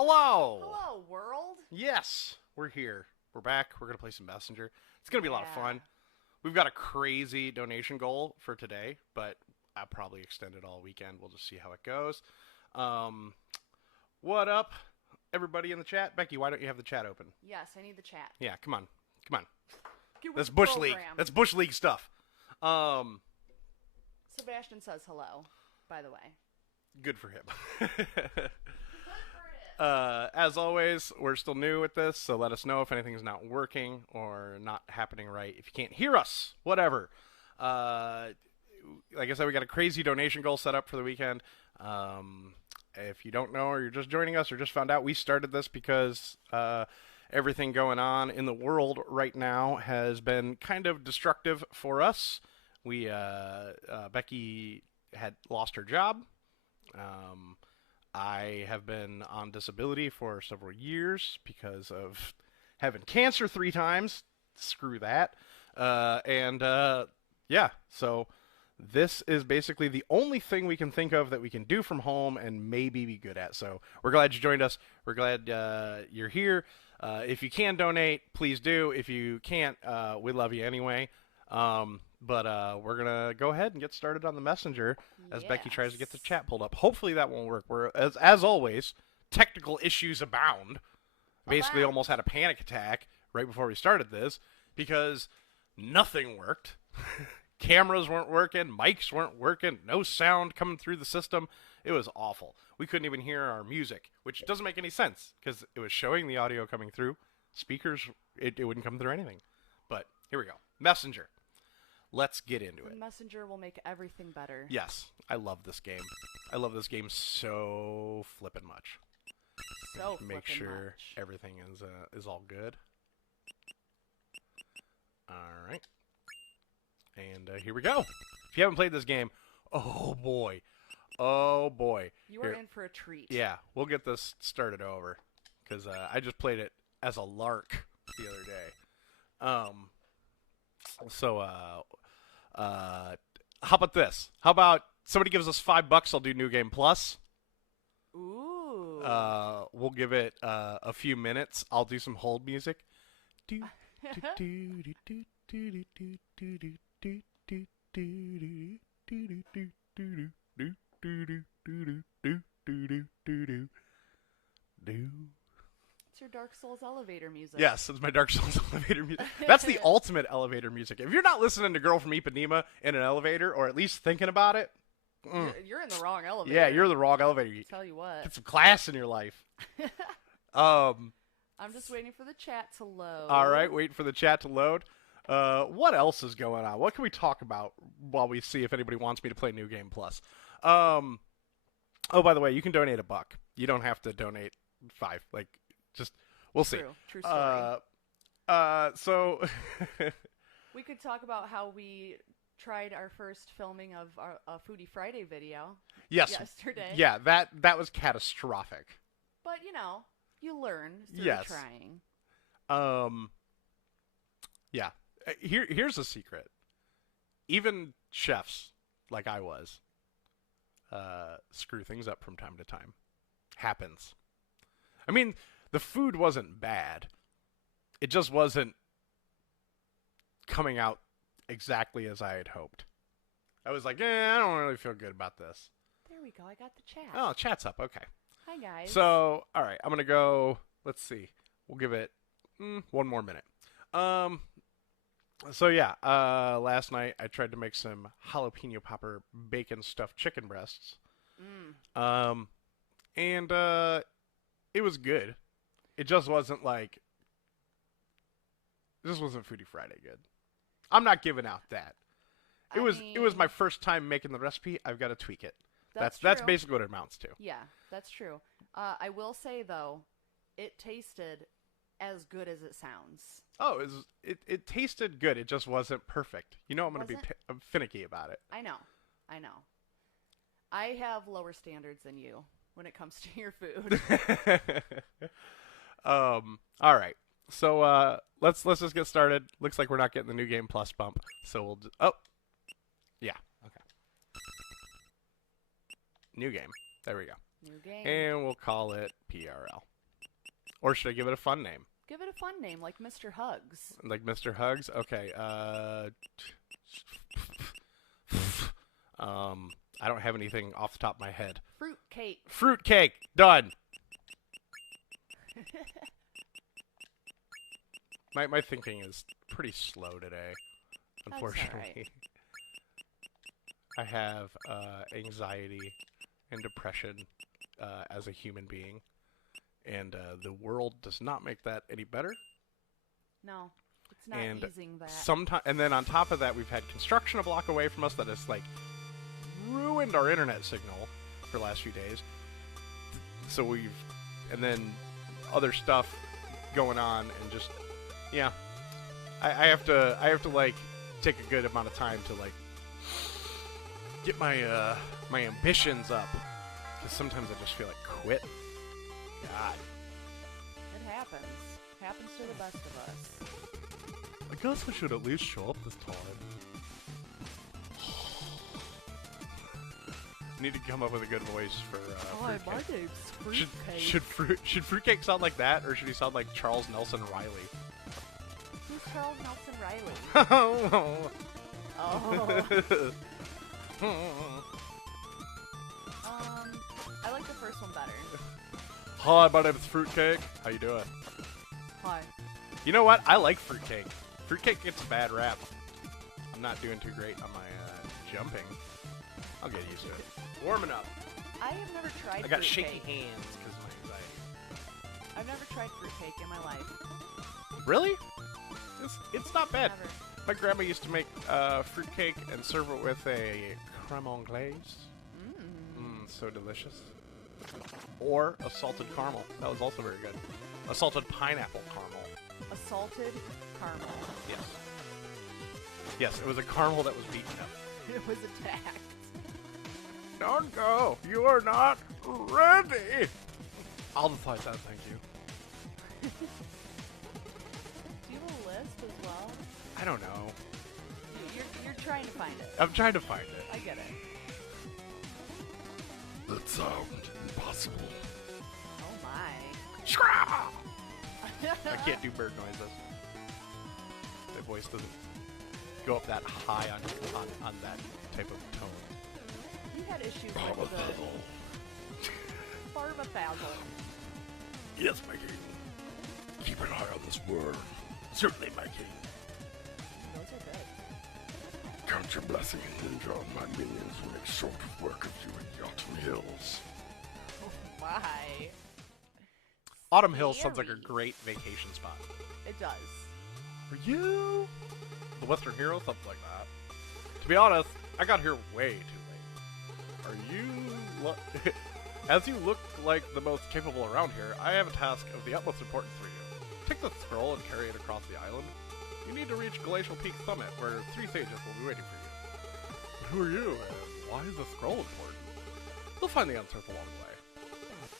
Hello! Hello, world. Yes, we're here. We're back. We're going to play some Messenger. It's going to be a lot of fun. We've got a crazy donation goal for today, but I'll probably extend it all weekend. We'll just see how it goes. What up, everybody in the chat? Becky, why don't you have the chat open? Yes, I need the chat. Yeah, come on. Come on. Get with That's the Bush program. League. That's Bush League stuff. Sebastian says hello, by the way. Good for him. As always, we're still new at this, so let us know if anything's not working or not happening right. If you can't hear us, whatever. Like I said, we got a crazy donation goal set up for the weekend. If you don't know or you're just joining us or just found out, we started this because everything going on in the world right now has been kind of destructive for us. Becky had lost her job. I have been on disability for several years because of having cancer 3 times. Screw that. Yeah, so this is basically the only thing we can think of that we can do from home and maybe be good at. So we're glad you joined us. We're glad you're here. If you can donate, please do. If you can't, we love you anyway. But we're going to go ahead and get started on the Messenger as Becky tries to get the chat pulled up. Hopefully that won't work. As always, technical issues abound. Basically almost had a panic attack right before we started this because nothing worked. Cameras weren't working. Mics weren't working. No sound coming through the system. It was awful. We couldn't even hear our music, which doesn't make any sense because it was showing the audio coming through. Speakers, it wouldn't come through anything. But here we go. Messenger. Let's get into it. The Messenger will make everything better. Yes, I love this game. I love this game so flippin' much. So make sure much. everything is all good. All right, and here we go. If you haven't played this game, oh boy, You are in for a treat. Yeah, we'll get this started over because I just played it as a lark the other day. So, how about this? How about somebody gives us $5? I'll do New Game Plus. Ooh. We'll give it a few minutes. I'll do some hold music. It's your Dark Souls elevator music. Yes, it's my Dark Souls elevator music. That's the ultimate elevator music. If you're not listening to Girl from Ipanema in an elevator, or at least thinking about it, you're in the wrong elevator. Yeah, you're the wrong elevator. Tell you what. Get some class in your life. I'm just waiting for the chat to load. All right, waiting for the chat to load. What else is going on? What can we talk about while we see if anybody wants me to play New Game Plus? Oh, by the way, you can donate $1. You don't have to donate 5. Just we'll see. True story. So we could talk about how we tried our first filming of our Foodie Friday video. Yes. Yesterday. Yeah, that was catastrophic. But you learn through trying. Yeah. Here's a secret. Even chefs like I was screw things up from time to time. Happens. I mean, the food wasn't bad. It just wasn't coming out exactly as I had hoped. I was like, I don't really feel good about this. There we go. I got the chat. Oh, chat's up. Okay. Hi, guys. So, all right. I'm going to go. Let's see. We'll give it 1 more minute. So, yeah. Last night, I tried to make some jalapeno popper bacon stuffed chicken breasts. And it was good. It just wasn't this wasn't Foodie Friday good. I'm not giving out that. It was my first time making the recipe. I've got to tweak it. That's basically what it amounts to. Yeah, that's true. I will say though, it tasted as good as it sounds. Oh, it tasted good. It just wasn't perfect. I'm going to be finicky about it. I know. I have lower standards than you when it comes to your food. All right. So let's just get started. Looks like we're not getting the New Game Plus bump. So we'll yeah. Okay. New game. There we go. New game. And we'll call it PRL. Or should I give it a fun name? Give it a fun name, like Mr. Hugs. Like Mr. Hugs? Okay. I don't have anything off the top of my head. Fruitcake. Fruitcake. Done. My thinking is pretty slow today, unfortunately. That's I have anxiety and depression as a human being, and the world does not make that any better. No, it's not And easing that. and then on top of that, we've had construction a block away from us that has like ruined our internet signal for the last few days. So and then other stuff going on, and just yeah, I have to like take a good amount of time to like get my my ambitions up, because sometimes I just feel like quit. God, It happens. Happens to the best of us. I guess I should at least show up this time. Need to come up with a good voice for Hi, my Fruitcake. name's Fruitcake. Should Fruitcake sound like that, or should he sound like Charles Nelson Riley? Who's Charles Nelson Riley? Oh. I like the first one better. Hi, my name is Fruitcake. How you doing? Hi. You know what? I like Fruitcake. Fruitcake gets a bad rap. I'm not doing too great on my jumping. I'll get used to it. Warming up. I have never tried I got fruitcake. shaky hands because of my anxiety. I've never tried fruitcake in my life. Really? It's not bad. Never. My grandma used to make fruitcake and serve it with a creme anglaise. So delicious. Or a salted caramel. That was also very good. A salted pineapple caramel. A salted caramel. Yes. Yes, it was a caramel that was beaten up. It was attacked. Don't go! You are not ready! I'll decide that, thank you. Do you have a list as well? I don't know. You're trying to find it. I'm trying to find it. I get it. That sound impossible. Oh my. Scraw! I can't do bird noises. My voice doesn't go up that high on that type of tone. You had issues with the Barbafazzle. Yes, my king. Keep an eye on this word. Certainly, my king. Those are good. Count your blessings and draw my minions will make short work of you in Yachton Hills. Oh my. Autumn Hills sounds like a Scary. great vacation spot. It does. For you? The Western Hero? Something like that. To be honest, I got here way too late. Are you... As you look like the most capable around here, I have a task of the utmost importance for you. Take the scroll and carry it across the island. You need to reach Glacial Peak Summit, where 3 sages will be waiting for you. But who are you, and why is the scroll important? You'll find the answers along the way.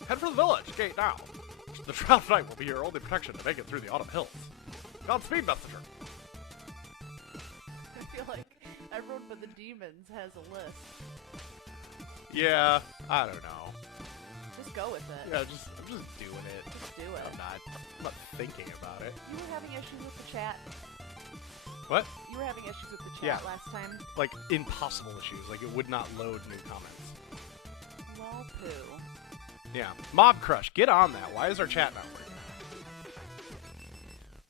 Head for the village, gate now. The Shroud Knight will be your only protection to make it through the Autumn Hills. Godspeed, messenger. I feel like everyone but the demons has a list. Yeah, I don't know. Just go with it. Yeah, I'm just doing it. Just do it. I'm not thinking about it. You were having issues with the chat. What? You were having issues with the chat Yeah. last time. Like, impossible issues. Like, it would not load new comments. Well, poo. Yeah. Mob Crush, get on that. Why is our chat not working?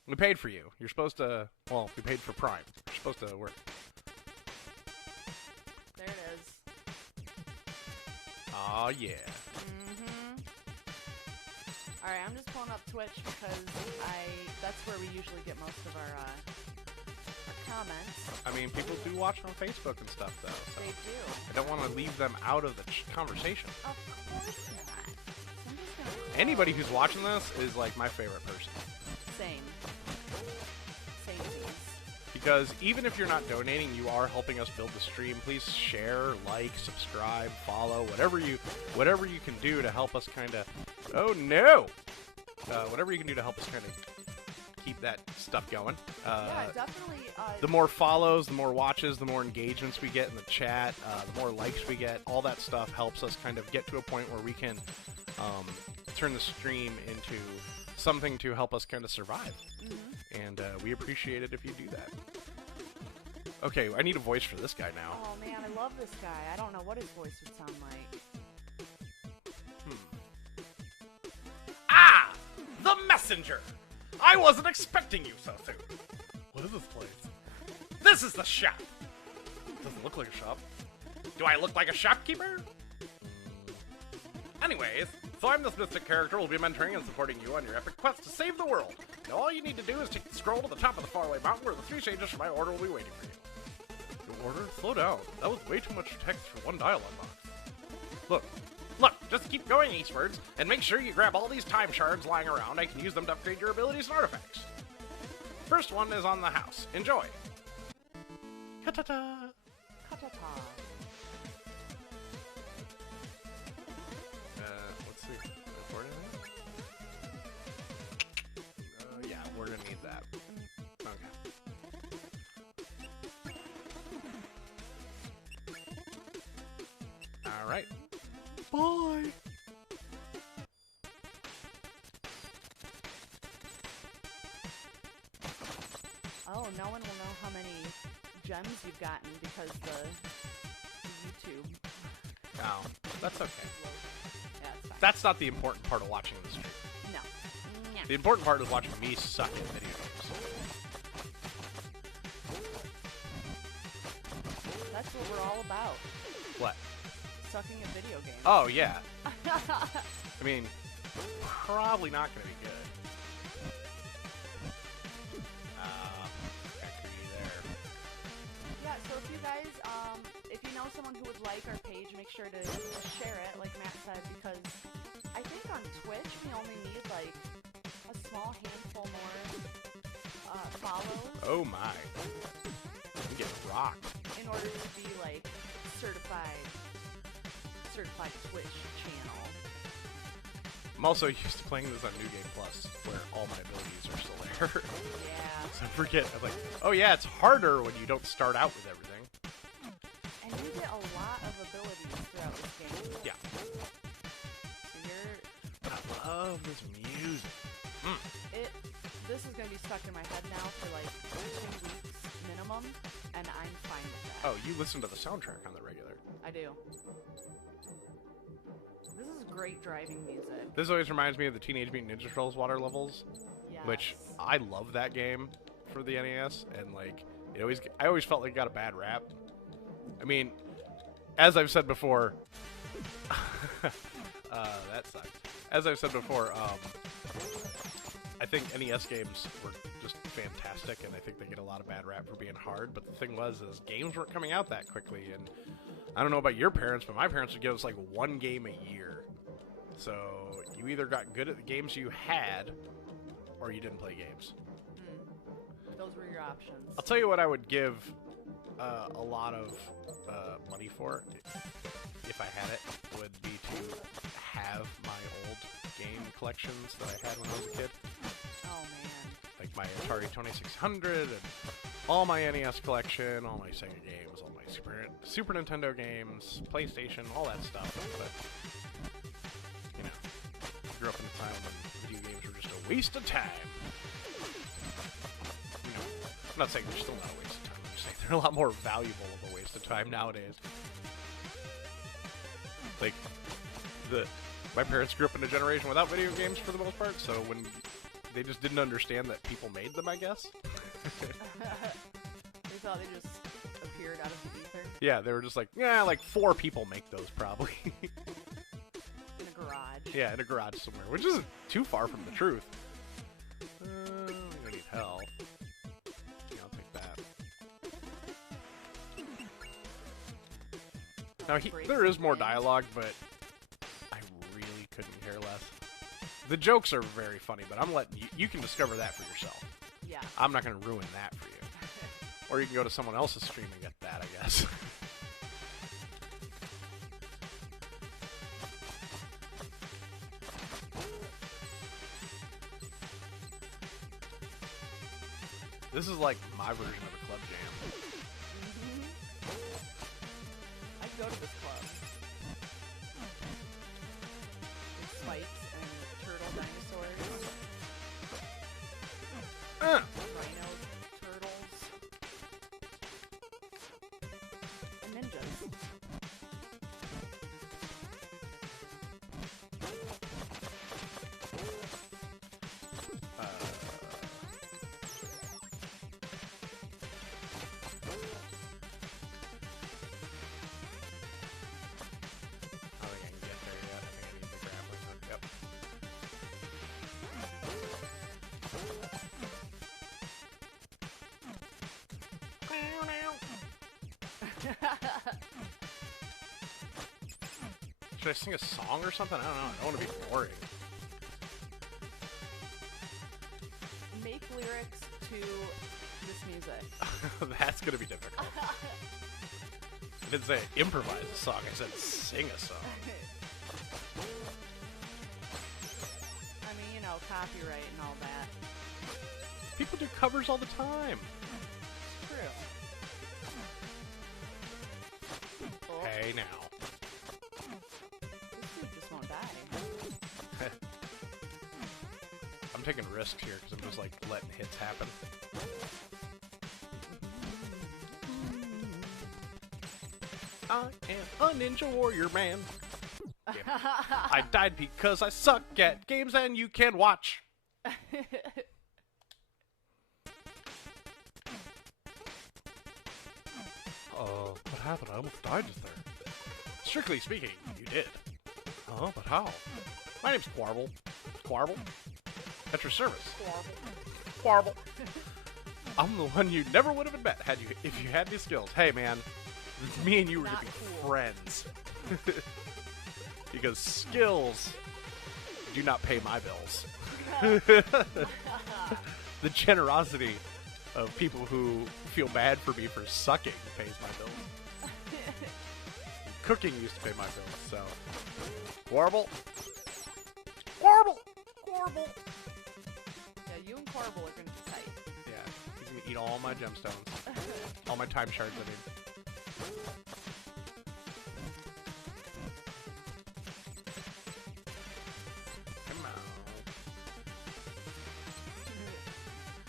We paid for you. You're supposed to... Well, we paid for Prime. You're supposed to work. There it is. Aw, yeah. Mm-hmm. Alright, I'm just pulling up Twitch because that's where we usually get most of our comments. I mean, people do watch on Facebook and stuff, though. So They do. I don't want to leave them out of the conversation. Of course not. I'm just gonna Anybody who's watching this is, like, my favorite person. Same. Samesies. Because even if you're not donating, you are helping us build the stream. Please share, like, subscribe, follow, whatever you can do to help us kind of... Oh, no! Whatever you can do to help us kind of keep that stuff going. Yeah, definitely. The more follows, the more watches, the more engagements we get in the chat, the more likes we get, all that stuff helps us kind of get to a point where we can turn the stream into something to help us kind of survive. And we appreciate it if you do that. Okay, I need a voice for this guy now. Oh man, I love this guy. I don't know what his voice would sound like. Ah! The messenger! I wasn't expecting you so soon. What is this place? This is the shop! Doesn't look like a shop. Do I look like a shopkeeper? Anyways, so I'm this mystic character who will be mentoring and supporting you on your epic quest to save the world. Now all you need to do is take the scroll to the top of the faraway mountain where the 3 changes for my order will be waiting for you. Your order? Slow down. That was way too much text for one dialogue box. Look, just keep going eastwards, and make sure you grab all these time shards lying around. I can use them to upgrade your abilities and artifacts. First one is on the house. Enjoy. Ka-ta-ta. Ka-ta-ta. Let's see. Recording that? Yeah, we're gonna need that. Okay. Alright. Bye! Oh, no one will know how many gems you've gotten because the YouTube. Oh, that's okay. Yeah, it's fine. That's not the important part of watching the stream. No. The important part is watching me suck at video games. That's what we're all about. What? Sucking at video games. Oh, yeah. I mean, probably not going to be good. There. Yeah, so if you guys, if you know someone who would like our page, make sure to share it, like Matt said, because I think on Twitch we only need like a small handful more follows. Oh my. We get rocked. In order to be like certified Twitch channel. I'm also used to playing this on New Game Plus, where all my abilities are still there. Yeah. So I forget, I'm like, oh yeah, it's harder when you don't start out with everything. And you get a lot of abilities throughout this game. Yeah. So I love this music. this is gonna be stuck in my head now for like 2 weeks minimum, and I'm fine with that. Oh, you listen to the soundtrack on the regular. I do. This is great driving music. This always reminds me of the Teenage Mutant Ninja Turtles water levels, Yes. which I love that game for the NES, and like I always felt like it got a bad rap. I mean, as I've said before, that sucks. As I've said before, I think NES games were just fantastic, and I think they get a lot of bad rap for being hard. But the thing was, is games weren't coming out that quickly, and I don't know about your parents, but my parents would give us like 1 game a year. So you either got good at the games you had, or you didn't play games. Those were your options. I'll tell you what I would give a lot of money for, if I had it, would be to have my old game collections that I had when I was a kid. Oh man. Like my Atari 2600 and all my NES collection, all my Sega games, all my Super Nintendo games, PlayStation, all that stuff. But, you know, I grew up in a time when video games were just a waste of time. You know, I'm not saying they're still not a waste of time. I'm just saying they're a lot more valuable of a waste of time nowadays. Like, my parents grew up in a generation without video games for the most part, so when they just didn't understand that people made them, I guess. They thought they just appeared out of the ether. Yeah, they were just like, yeah, like 4 people make those probably. In a garage. Yeah, in a garage somewhere, which isn't too far from the truth. I'm gonna need health. Yeah, I'll take that. Now, there is more dialogue, but I really couldn't care less. The jokes are very funny, but I'm letting you... You can discover that for yourself. Yeah. I'm not going to ruin that for you. Or you can go to someone else's stream and get that, I guess. This is like my version of a club jam. I'd go to this club. With spikes and turtle dinosaurs. Rhinos, turtles. And ninjas. Should I sing a song or something? I don't know. I don't want to be boring. Make lyrics to this music. That's going to be difficult. I didn't say improvise a song. I said sing a song. I mean, you know, copyright and all that. People do covers all the time. True. Oh, Hey, now. this dude just won't die. I'm taking risks here because I'm just like letting hits happen. I am a ninja warrior man. Yeah. I died because I suck at games and you can watch. What happened? I almost died just there. Strictly speaking, you did. Oh, but how? My name's Quarble. Quarble? At your service. Quarble. I'm the one you never would have met had you if you had any skills. Hey, man, me and you were Not gonna be cool. friends. Because skills do not pay my bills. The generosity of people who feel bad for me for sucking pays my bills. Cooking used to pay my bills, so. Warble. Warble! Warble! Yeah, you and Corbel are gonna be tight. Yeah, he's gonna eat all my gemstones. All my time shards, I mean. Come on.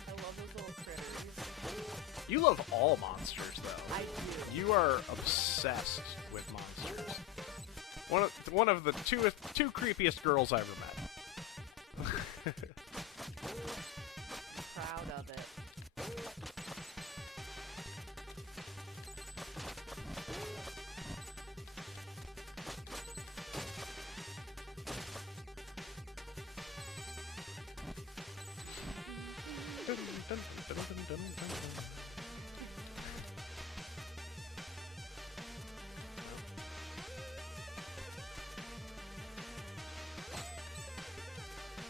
I love those little critters. You love all monsters, though. I do. You are obsessed with monsters. One of the two creepiest girls I ever met. I'm proud of it.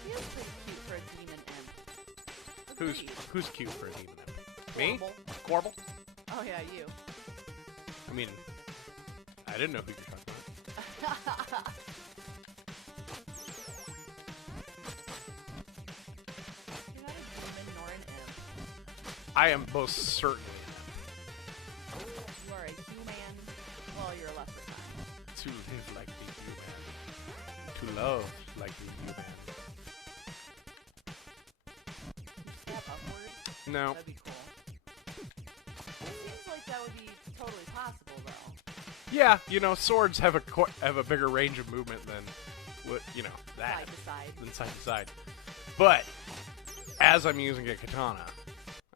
He is pretty cute for a demon imp. Agreed. Who's cute for a demon imp? Me? Corbel. Quarble? Oh yeah, you. I mean, I didn't know who you're talking about. You're not a demon nor an imp. I am most certainly You are a human. Well, you're a leprechaun. to live like the human. To love like the human. Step upward. No. That'd be cool. It seems like that would be totally possible, though. Yeah, you know, swords have a bigger range of movement than what, you know, that. Side to side. Than side to side. But as I'm using a katana,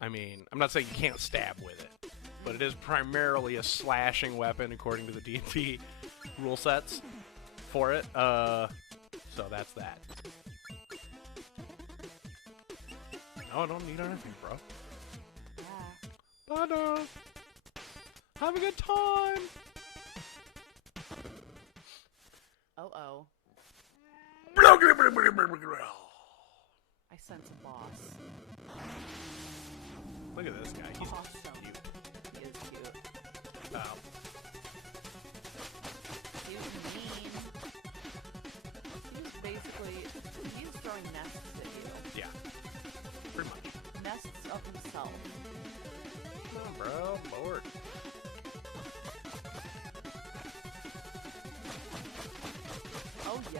I mean, I'm not saying you can't stab with it, but it is primarily a slashing weapon according to the D&D rule sets for it. So that's that. No, I don't need anything, bro. Yeah. But have a good time. Oh. I sense a boss. Look at this guy. He's Awesome. cute. He is cute. He was mean. He was basically, he was throwing nests at you. Yeah, pretty much. Nests of himself.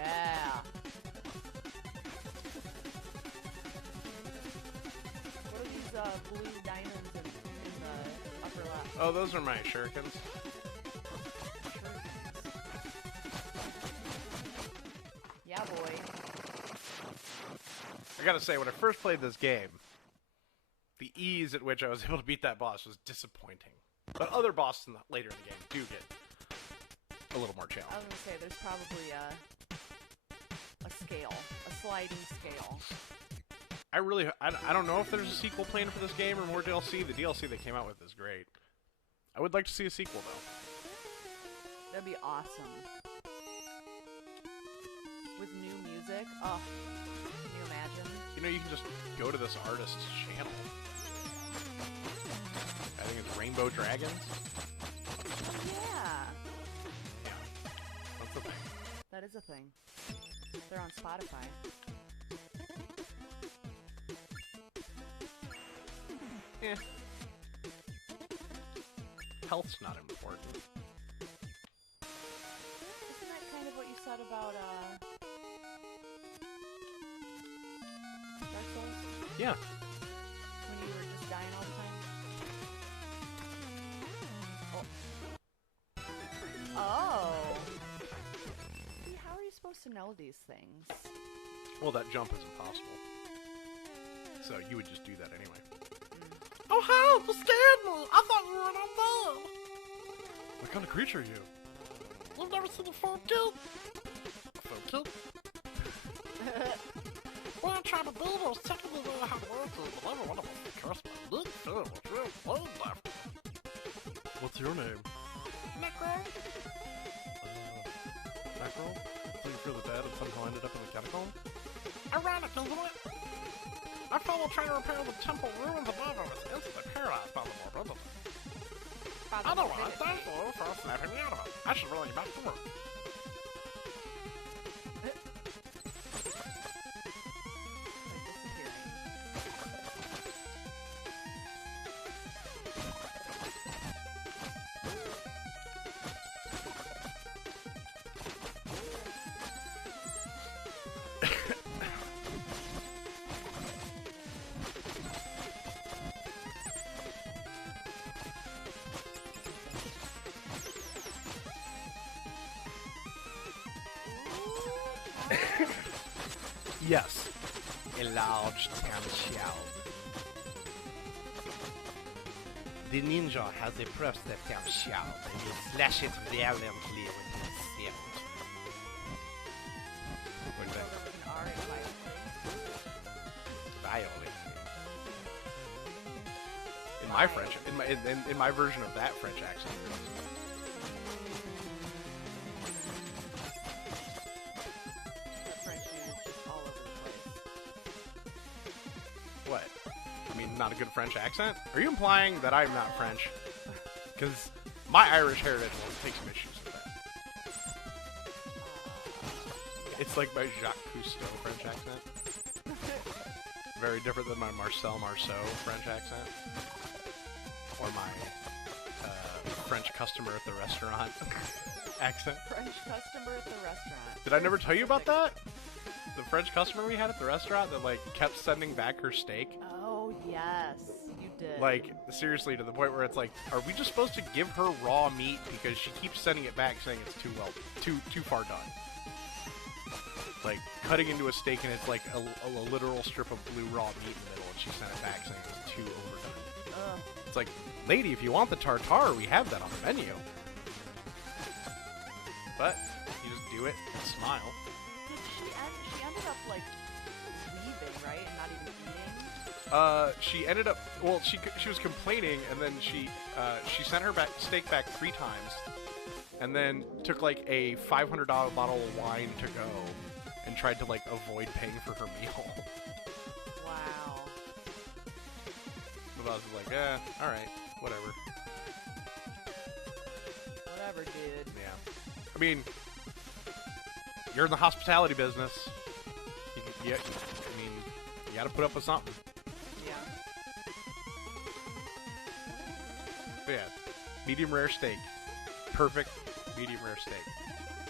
Yeah. What are these blue diamonds in the upper left? Oh, those are my shurikens. Yeah, boy. I gotta say, when I first played this game, the ease at which I was able to beat that boss was disappointing. But other bosses later in the game do get a little more I was challenging. gonna say there's probably a scale, a sliding scale. I don't know if there's a sequel planned for this game or more DLC. The DLC they came out with is great. I would like to see a sequel, though. That'd be awesome. With new music. Oh, can you imagine? You know, you can just go to this artist's channel. I think it's Rainbow Dragons. Oh, yeah. Yeah, that's the thing. That is a thing. They're on Spotify. Eh. Health's not important. Isn't that kind of what you said about Dark Souls? Yeah. When you were just dying all the time? Oh. See, how are you supposed to know these things? Well, that jump is impossible. So you would just do that anyway. Oh, help! You scared me! I thought you were an undead! What kind of creature are you? You've never seen a folk kid? A folk kid? Well, I tried to beat us, technically we know how to work it, but every one of us is cursed by big fear was real plain left. What's your name? Necro? Mackerel? So you're really bad and somehow ended up in the catacomb? Ironic, isn't it? I fellow trying to repair the temple ruins above and was instantly paralyzed by the morbidity. Otherwise, thank you for snapping me out of it. I should really get back to work. Yes. Enlarged and shield. The ninja has a prosthetic shield and you slash it violently with his shield. What is that? Violently. In my French, in my version of that French accent. What? I mean, not a good French accent? Are you implying that I'm not French? Because my Irish heritage will take some issues with that. It's like my Jacques Cousteau French accent. Very different than my Marcel Marceau French accent. Or my French customer at the restaurant accent. French customer at the restaurant. Did I never tell you about that? The French customer we had at the restaurant that, like, kept sending back her steak? Oh, yes, you did. Like, seriously, to the point where it's like, are we just supposed to give her raw meat because she keeps sending it back saying it's too far done? Like, cutting into a steak and it's like a literal strip of blue raw meat in the middle and she sent it back saying it's too overdone. It's like, lady, if you want the tartare, we have that on the menu. But, you just do it and smile. Did she ended up, like, leaving, right? And not even eating? She ended up, well, she was complaining, and then she sent her steak back 3 times, and then took, like, a $500 bottle of wine to go, and tried to, like, avoid paying for her meal. Wow. The boss was like, alright, whatever. Whatever, dude. Yeah. I mean, you're in the hospitality business. I mean, you gotta put up with something. Yeah. But yeah, medium rare steak. Perfect medium rare steak.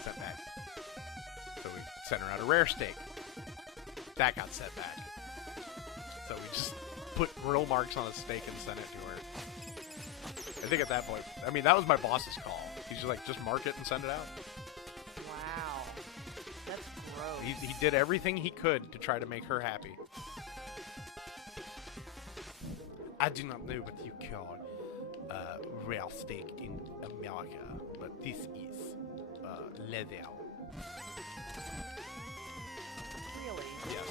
Sent back. So we sent her out a rare steak. That got sent back. So we just put grill marks on a steak and sent it to her. I think at that point, I mean, that was my boss's call. He's just like, just mark it and send it out. Wow. That's gross. He did everything he could to try to make her happy. I do not know what you call rare steak in America, but this is leather. Really? Yes.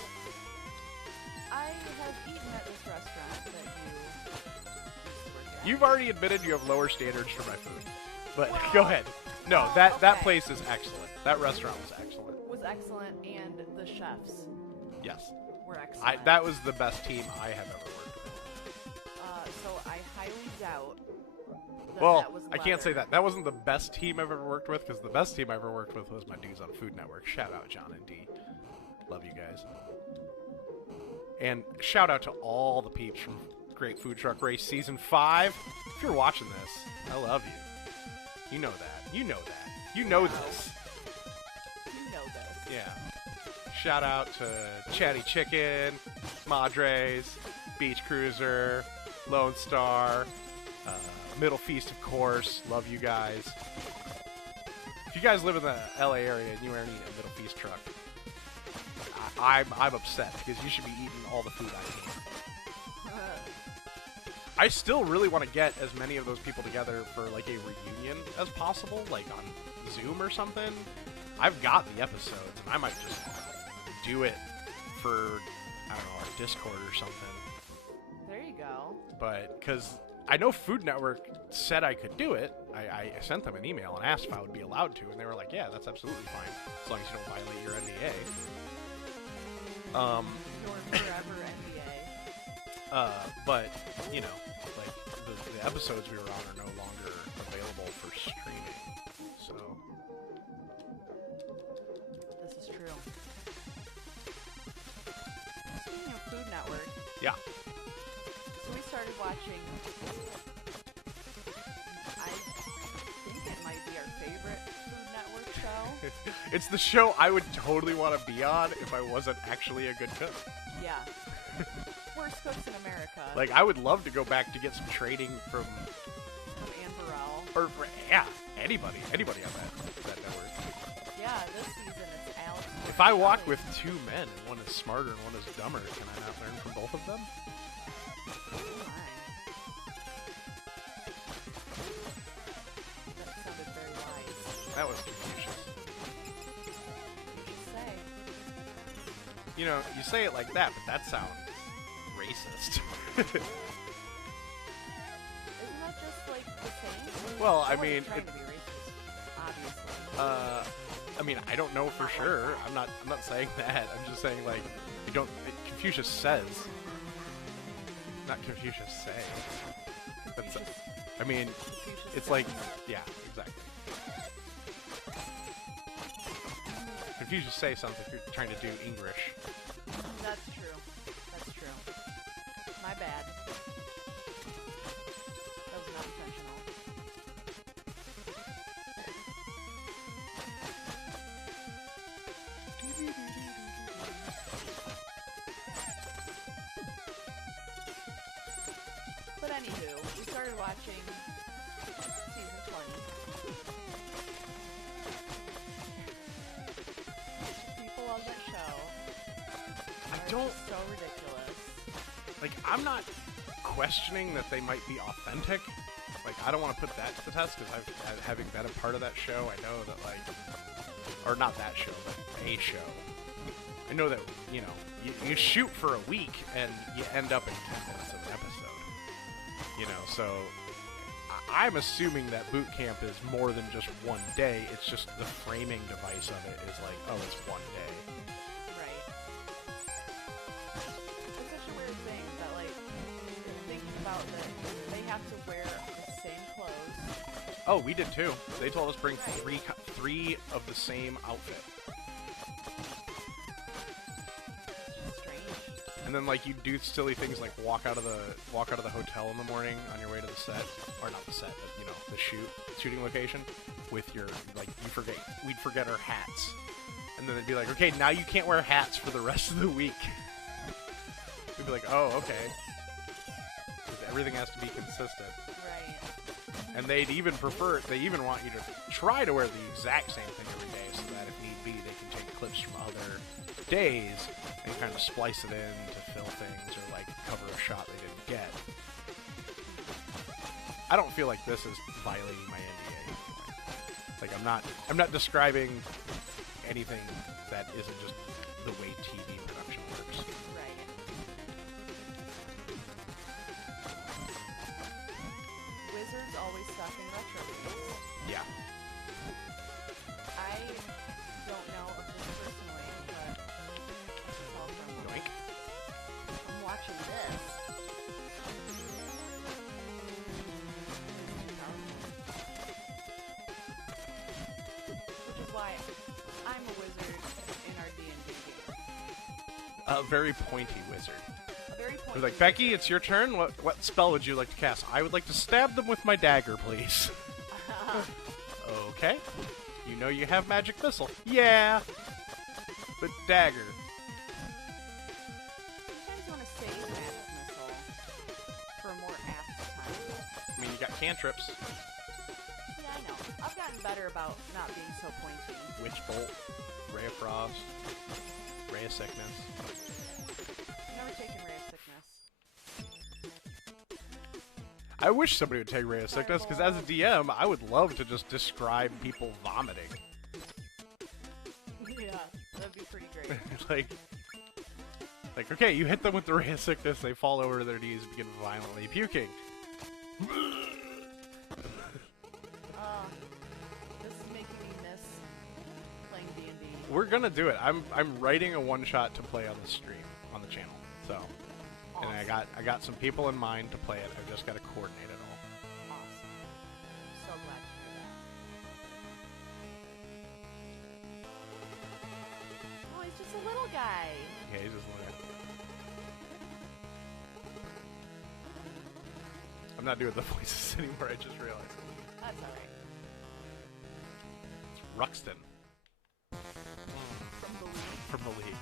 I have eaten at this restaurant that you used to work at. You've already admitted you have lower standards for my food, but Well, go ahead. No, well, that okay. place is excellent. That restaurant was excellent. Was excellent, and the chefs Yes, were excellent. that was the best team I have ever worked with. So I highly doubt that Well, that was I can't say leather. that. That wasn't the best team I've ever worked with, because the best team I ever worked with was my dudes on Food Network. Shout out John and D. Love you guys. And shout out to all the peeps from Great Food Truck Race Season 5. If you're watching this, I love you. You know that. You know that. You know Wow. this. You know this. Yeah. Shout out to Chatty Chicken, Madres, Beach Cruiser, Lone Star, Middle Feast, of course. Love you guys. If you guys live in the LA area and you aren't eating a Middle Feast truck, I'm upset, because you should be eating all the food I eat. I still really want to get as many of those people together for like a reunion as possible, like on Zoom or something. I've got the episodes, and I might just do it for, I don't know, our Discord or something. There you go. But, because I know Food Network said I could do it. I sent them an email and asked if I would be allowed to, and they were like, yeah, that's absolutely fine, as long as you don't violate your NDA. Your forever NDA. But, you know, like, the episodes we were on are no longer available for streaming, so... This is true. Speaking of Food Network, Yeah. so we started watching, I think it might be our favorite Food Network show. It's the show I would totally want to be on if I wasn't actually a good cook. Yeah. Worst cooks in America. Like, I would love to go back to get some training from, From Ann Burrell. or yeah, anybody on that network. Yeah, this season it's Alex. If I walk with two men and one is smarter and one is dumber, can I not learn from both of them? Oh my. That sounded very wise. That was Confucius. You should say. You know, you say it like that, but that sounds racist. Isn't that just like the same? Well, I wasn't mean, trying it- to be racist, obviously. I mean, I don't know for Not like sure. that. I'm not saying that. I'm just saying, like, you don't. Confucius says, not Confucius say. That's. Confucius- I mean, Confucius it's said. like, yeah, exactly. Confucius say sounds like you're trying to do English. That's true. That's true. My bad. That was not intentional. But anywho, we started watching season 20. People love that show. I They're don't just so ridiculous. like. I'm not questioning that they might be authentic. Like, I don't want to put that to the test, because having been a part of that show, I know that, like, or not that show, but a show. I know that, you know, you shoot for a week and you end up in 10 minutes of an episode. You know, so I'm assuming that boot camp is more than just one day. It's just the framing device of it is like, oh, it's one day. Right. It's such a weird thing that, like, thinking about that they have to wear the same clothes. Oh, we did too. They told us bring Right. three of the same outfit. Strange. And then, like, you do silly things like walk out of the hotel in the morning on your way to the set, or not the set, but, you know, the shooting location with your, like, we'd forget our hats, and And then they'd be like, okay, now you can't wear hats for the rest of the week. We'd be like, oh, okay. 'Cause everything has to be consistent. Right. And they'd even prefer, they even want you to try to wear the exact same thing every day so that if need be, they can take clips from other days and kind of splice it in to fill things or like cover a shot they didn't get. I don't feel like this is violating my NDA. Like I'm not describing anything that isn't just the way TV production works. Right. Wizards always stuff in retro games. Yeah. I don't know of this personally, but it's all from Yoink. I'm watching this. Which is why I'm a wizard in our D&D game. A very pointy wizard. A very pointy He's like, Becky, it's your turn. What spell would you like to cast? I would like to stab them with my dagger, please. Okay. You know you have magic missile. Yeah. But dagger. Sometimes you want to save magic missile for a more apt time. I mean, you got cantrips. Yeah, I know. I've gotten better about not being so pointy. Witch bolt. Ray of frost. Ray of sickness. I've never taken Ray of Sickness. I wish somebody would take Ray of Sickness, because as a DM, I would love to just describe people vomiting. Yeah, that'd be pretty great. like, okay, you hit them with the Ray of Sickness, they fall over to their knees and begin violently puking. This is making me miss playing D&D. We're gonna do it. I'm writing a one-shot to play on the stream, on the channel, so... Awesome. And I got some people in mind to play it. I've just got to coordinate it all. Awesome. So glad to hear that. Oh, he's just a little guy. Yeah, he's just looking. I'm not doing the voices anymore. I just realized. That's alright. It's Ruxton From the league. from the league.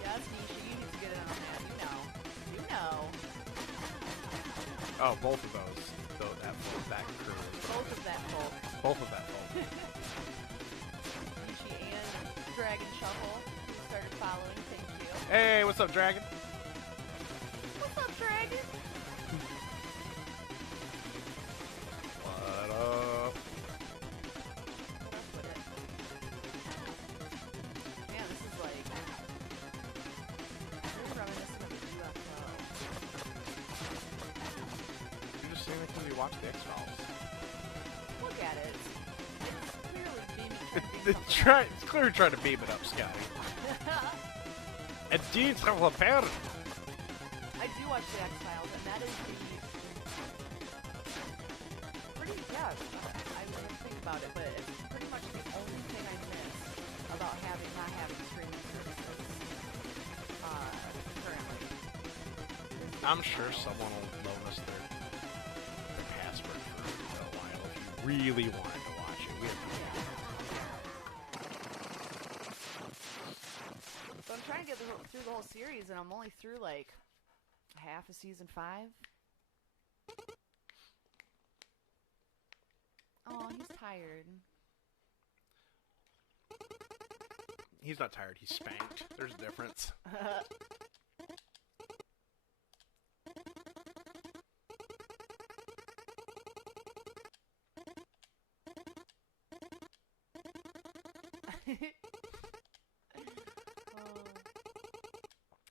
Yes, Nisha, you need to get in on that. You know. Oh, both of those. That crew. Both of that folk. Both of that folk. Nisha and Dragon Shuffle, who started following. Thank you. Hey, what's up, Dragon? What's up, Dragon? What up? What else with it? Man, this is like really reminiscent of the UFO. You're just saying that because you watch the X-Files. Look at it. It's clearly beaming. It's clearly trying to beam it up, Scotty. It's Dean's Parent. I do watch the X-Files, and that is the pretty, yeah, I didn't think about it, but it's pretty much the only thing I miss about not having streaming services currently. I'm sure someone will loan us their password for a while if you really wanted to watch it. We have no idea. So I'm trying to get through the whole series, and I'm only through like half of season 5. Oh, he's tired. He's not tired, he's spanked. There's a difference.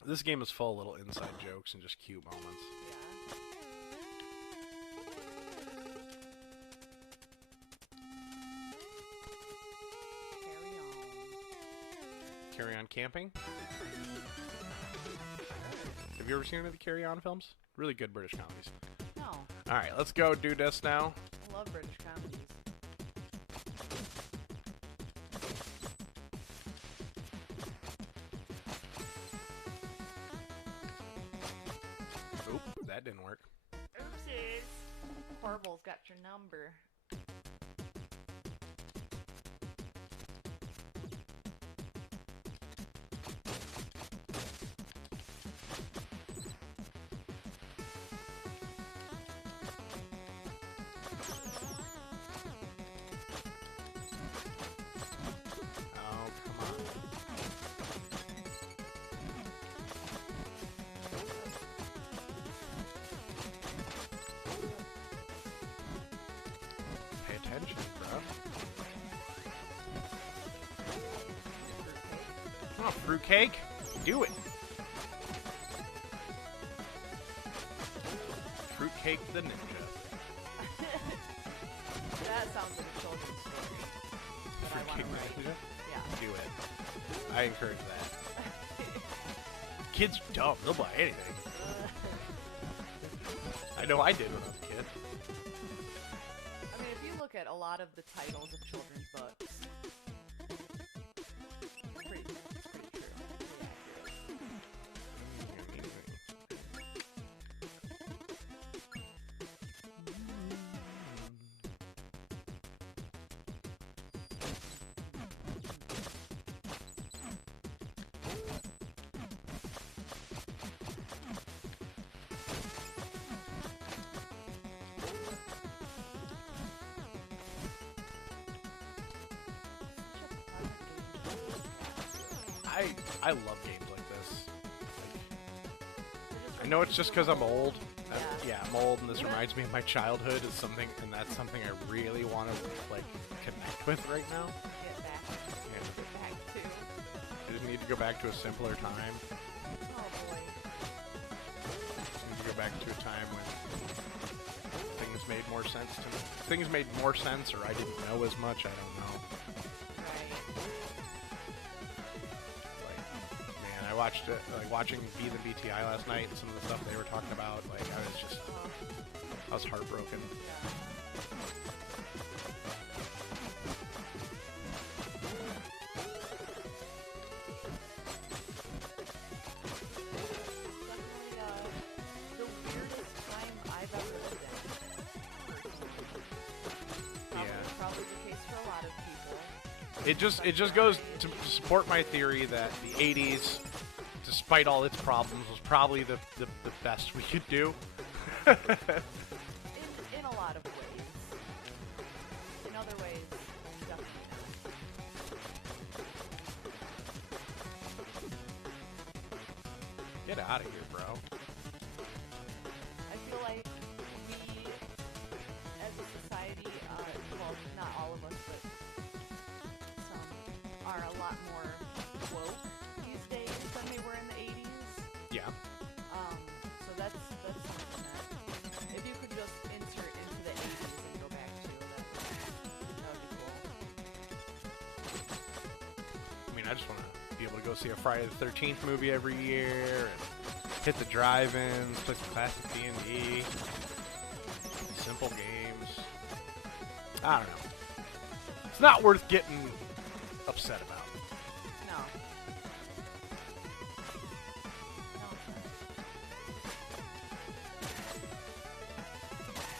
This game is full of little inside jokes and just cute moments. Yeah. Carry on. Carry On Camping? Have you ever seen any of the Carry On films? Really good British comedies. No, Alright, let's go do this now. I love British comedies. Oop, that didn't work. Oopsies. Corbel's got your number. Oh, come on. Pay attention, bro. Oh, fruitcake? Do it. Fruitcake the Ninja. That sounds like a children's story. That I want Fruitcake to the write. Ninja? Yeah. Do it. I encourage that. Kids are dumb. They'll buy anything. I know I did when I was a kid. I mean, if you look at a lot of the titles of children's books, it's pretty true. Pretty accurate. I love games like this. I know it's just because I'm old. Yeah, I'm old, and this reminds me of my childhood. Is something, and that's something I really want to like connect with right now. Get back. Yeah. Get back to. I just need to go back to a simpler time. Oh boy. Just need to go back to a time when things made more sense to me. Things made more sense, or I didn't know as much. I don't know. Right. Like, man, I watched it, like watching Be the BTI last night, and some of the stuff they were talking about. Like, I was heartbroken. Yeah. Definitely, the weirdest time I've ever lived in. Probably the case for a lot of people. It just goes to support my theory that the 80s, despite all its problems, was probably the best we could do. In a lot of ways. In other ways, definitely not. Get out of here, bro. I feel like we, as a society, well, not all of us, but some, are a lot more woke these days than they were in the 80s. Yeah. So that's something that, if you could just insert into the 80s and go back to, that would be cool. I mean, I just want to be able to go see a Friday the 13th movie every year, and hit the drive-ins, play some classic D&D, simple games. I don't know. It's not worth getting upset about. No. No.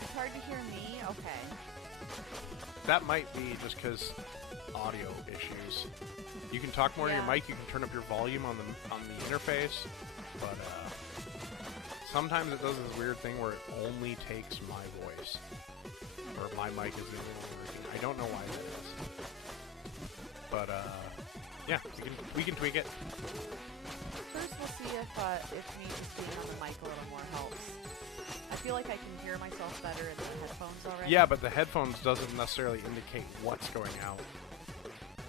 It's hard to hear me? Okay. That might be just because audio issues. You can talk more to your Yeah. mic. You can turn up your volume on the interface, but sometimes it does this weird thing where it only takes my voice, or my mic is the only working. I don't know why that is, but yeah, we can tweak it. First, we'll see if me just being on the mic a little more helps. I feel like I can hear myself better in the headphones already. Yeah, but the headphones doesn't necessarily indicate what's going out.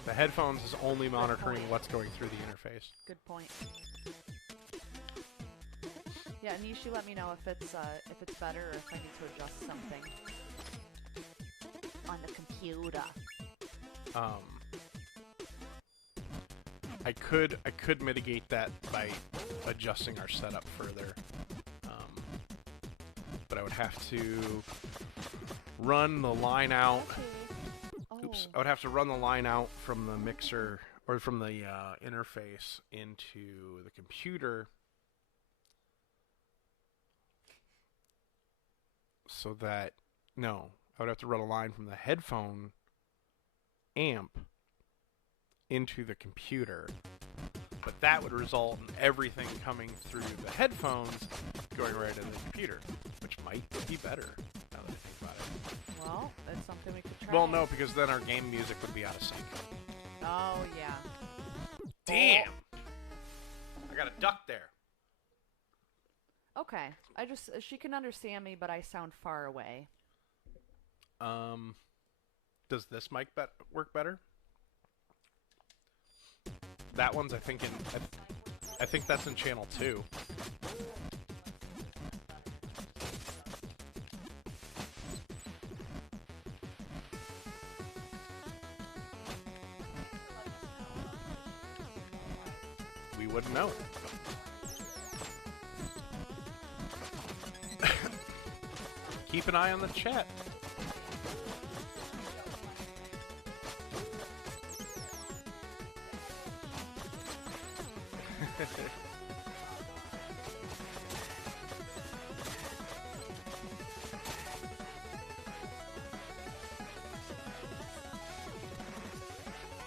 The headphones is only monitoring point. what's going through the interface. Good point. Yeah, Nishi, let me know if it's better or if I need to adjust something on the computer. I could mitigate that by adjusting our setup further, but I would have to run the line out. Oops, I would have to run the line out from the mixer or from the interface into the computer, so that No, I would have to run a line from the headphone amp into the computer. But that would result in everything coming through the headphones going right into the computer, which might be better now that I think about it. Well, that's something we could try. Well, no, because then our game music would be out of sync. Oh, yeah. Damn! I got a duck there. Okay. She can understand me, but I sound far away. Does this mic work better? That one's, I think that's in channel 2. We wouldn't know. Keep an eye on the chat.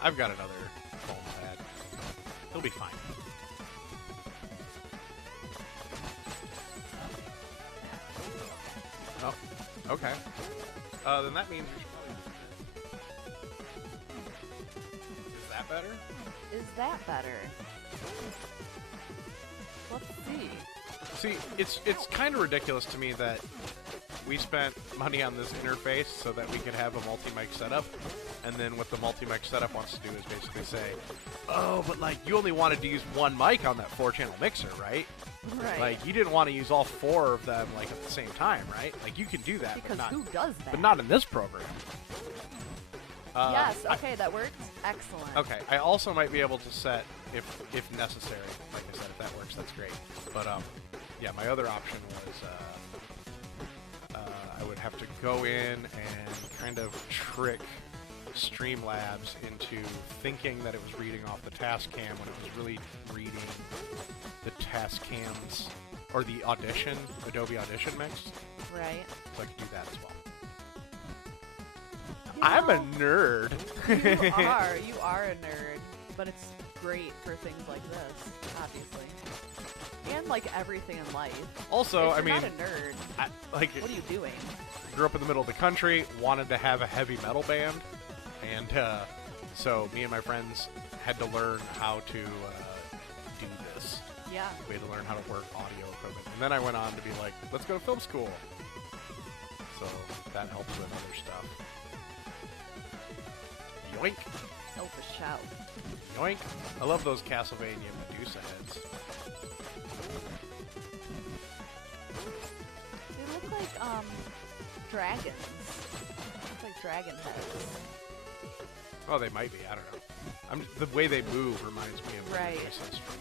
I've got another phone pad. It'll be fine. Oh, okay. Then that means we should probably... Is that better? Is that better? Let's see. See, it's kind of ridiculous to me that we spent money on this interface so that we could have a multi-mic setup, and then what the multi-mic setup wants to do is basically say, oh, but like, you only wanted to use one mic on that 4-channel mixer, right? Right. Like, you didn't want to use all 4 of them, like, at the same time, right? Like, you can do that, Because but not, who does that? but not in this program. Yes, okay, that works. Excellent. Okay, I also might be able to set, if necessary, like I said, if that works, that's great. But, yeah, my other option was, I would have to go in and kind of trick Streamlabs into thinking that it was reading off the task cam when it was really reading the task cams, or the Audition, Adobe Audition mix. Right. So I could do that as well. You I'm a know, nerd. You are a nerd, but it's great for things like this, obviously. And like everything in life. Also, if I you're mean, not a nerd, like, what are you doing? grew up in the middle of the country, wanted to have a heavy metal band, and so me and my friends had to learn how to do this. Yeah. We had to learn how to work audio equipment. And then I went on to be like, let's go to film school. So that helps with other stuff. Yoink! Oh, for shout. Yoink! I love those Castlevania Medusa heads. They look like, dragons. It's like dragon heads. Oh, they might be. I don't know. The way they move reminds me of Right. the voices from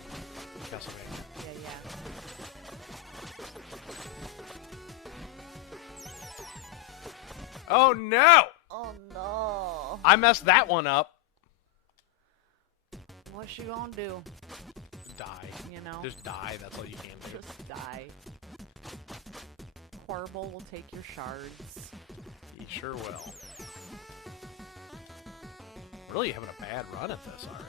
Castlevania. Yeah, yeah. Oh no! Oh no. I messed that one up. What you gonna do? Die. You know? Just die. That's all you can do. Just die. Horrible will take your shards. He sure will. Really having a bad run at this already.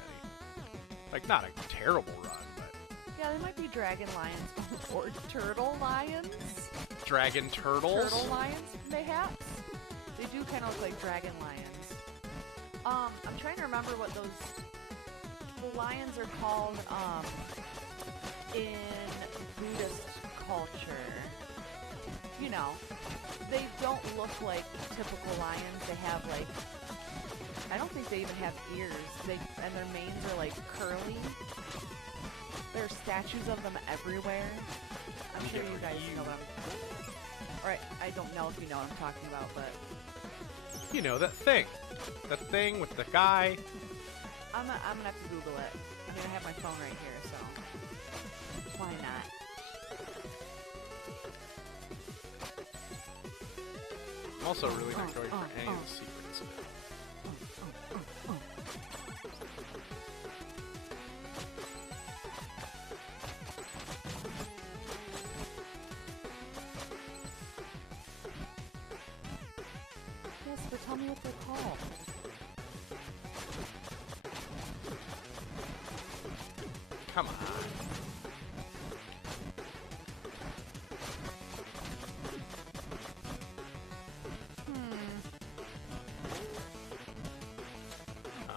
Like, not a terrible run, but... Yeah, they might be dragon lions or turtle lions. Dragon turtles? Turtle lions, mayhaps. They do kind of look like dragon lions. I'm trying to remember what the lions are called, in Buddhist culture. You know, they don't look like typical lions. They have, like, I don't think they even have ears. And their manes are, like, curly. There are statues of them everywhere. I'm sure you guys know what I'm... Or I don't know if you know what I'm talking about, but... You know, that thing. That thing with the guy. I'm gonna have to Google it. I mean, I have my phone right here, so... Why not? I'm also really not going for any of the secrets. Tell me what they're called. Come on.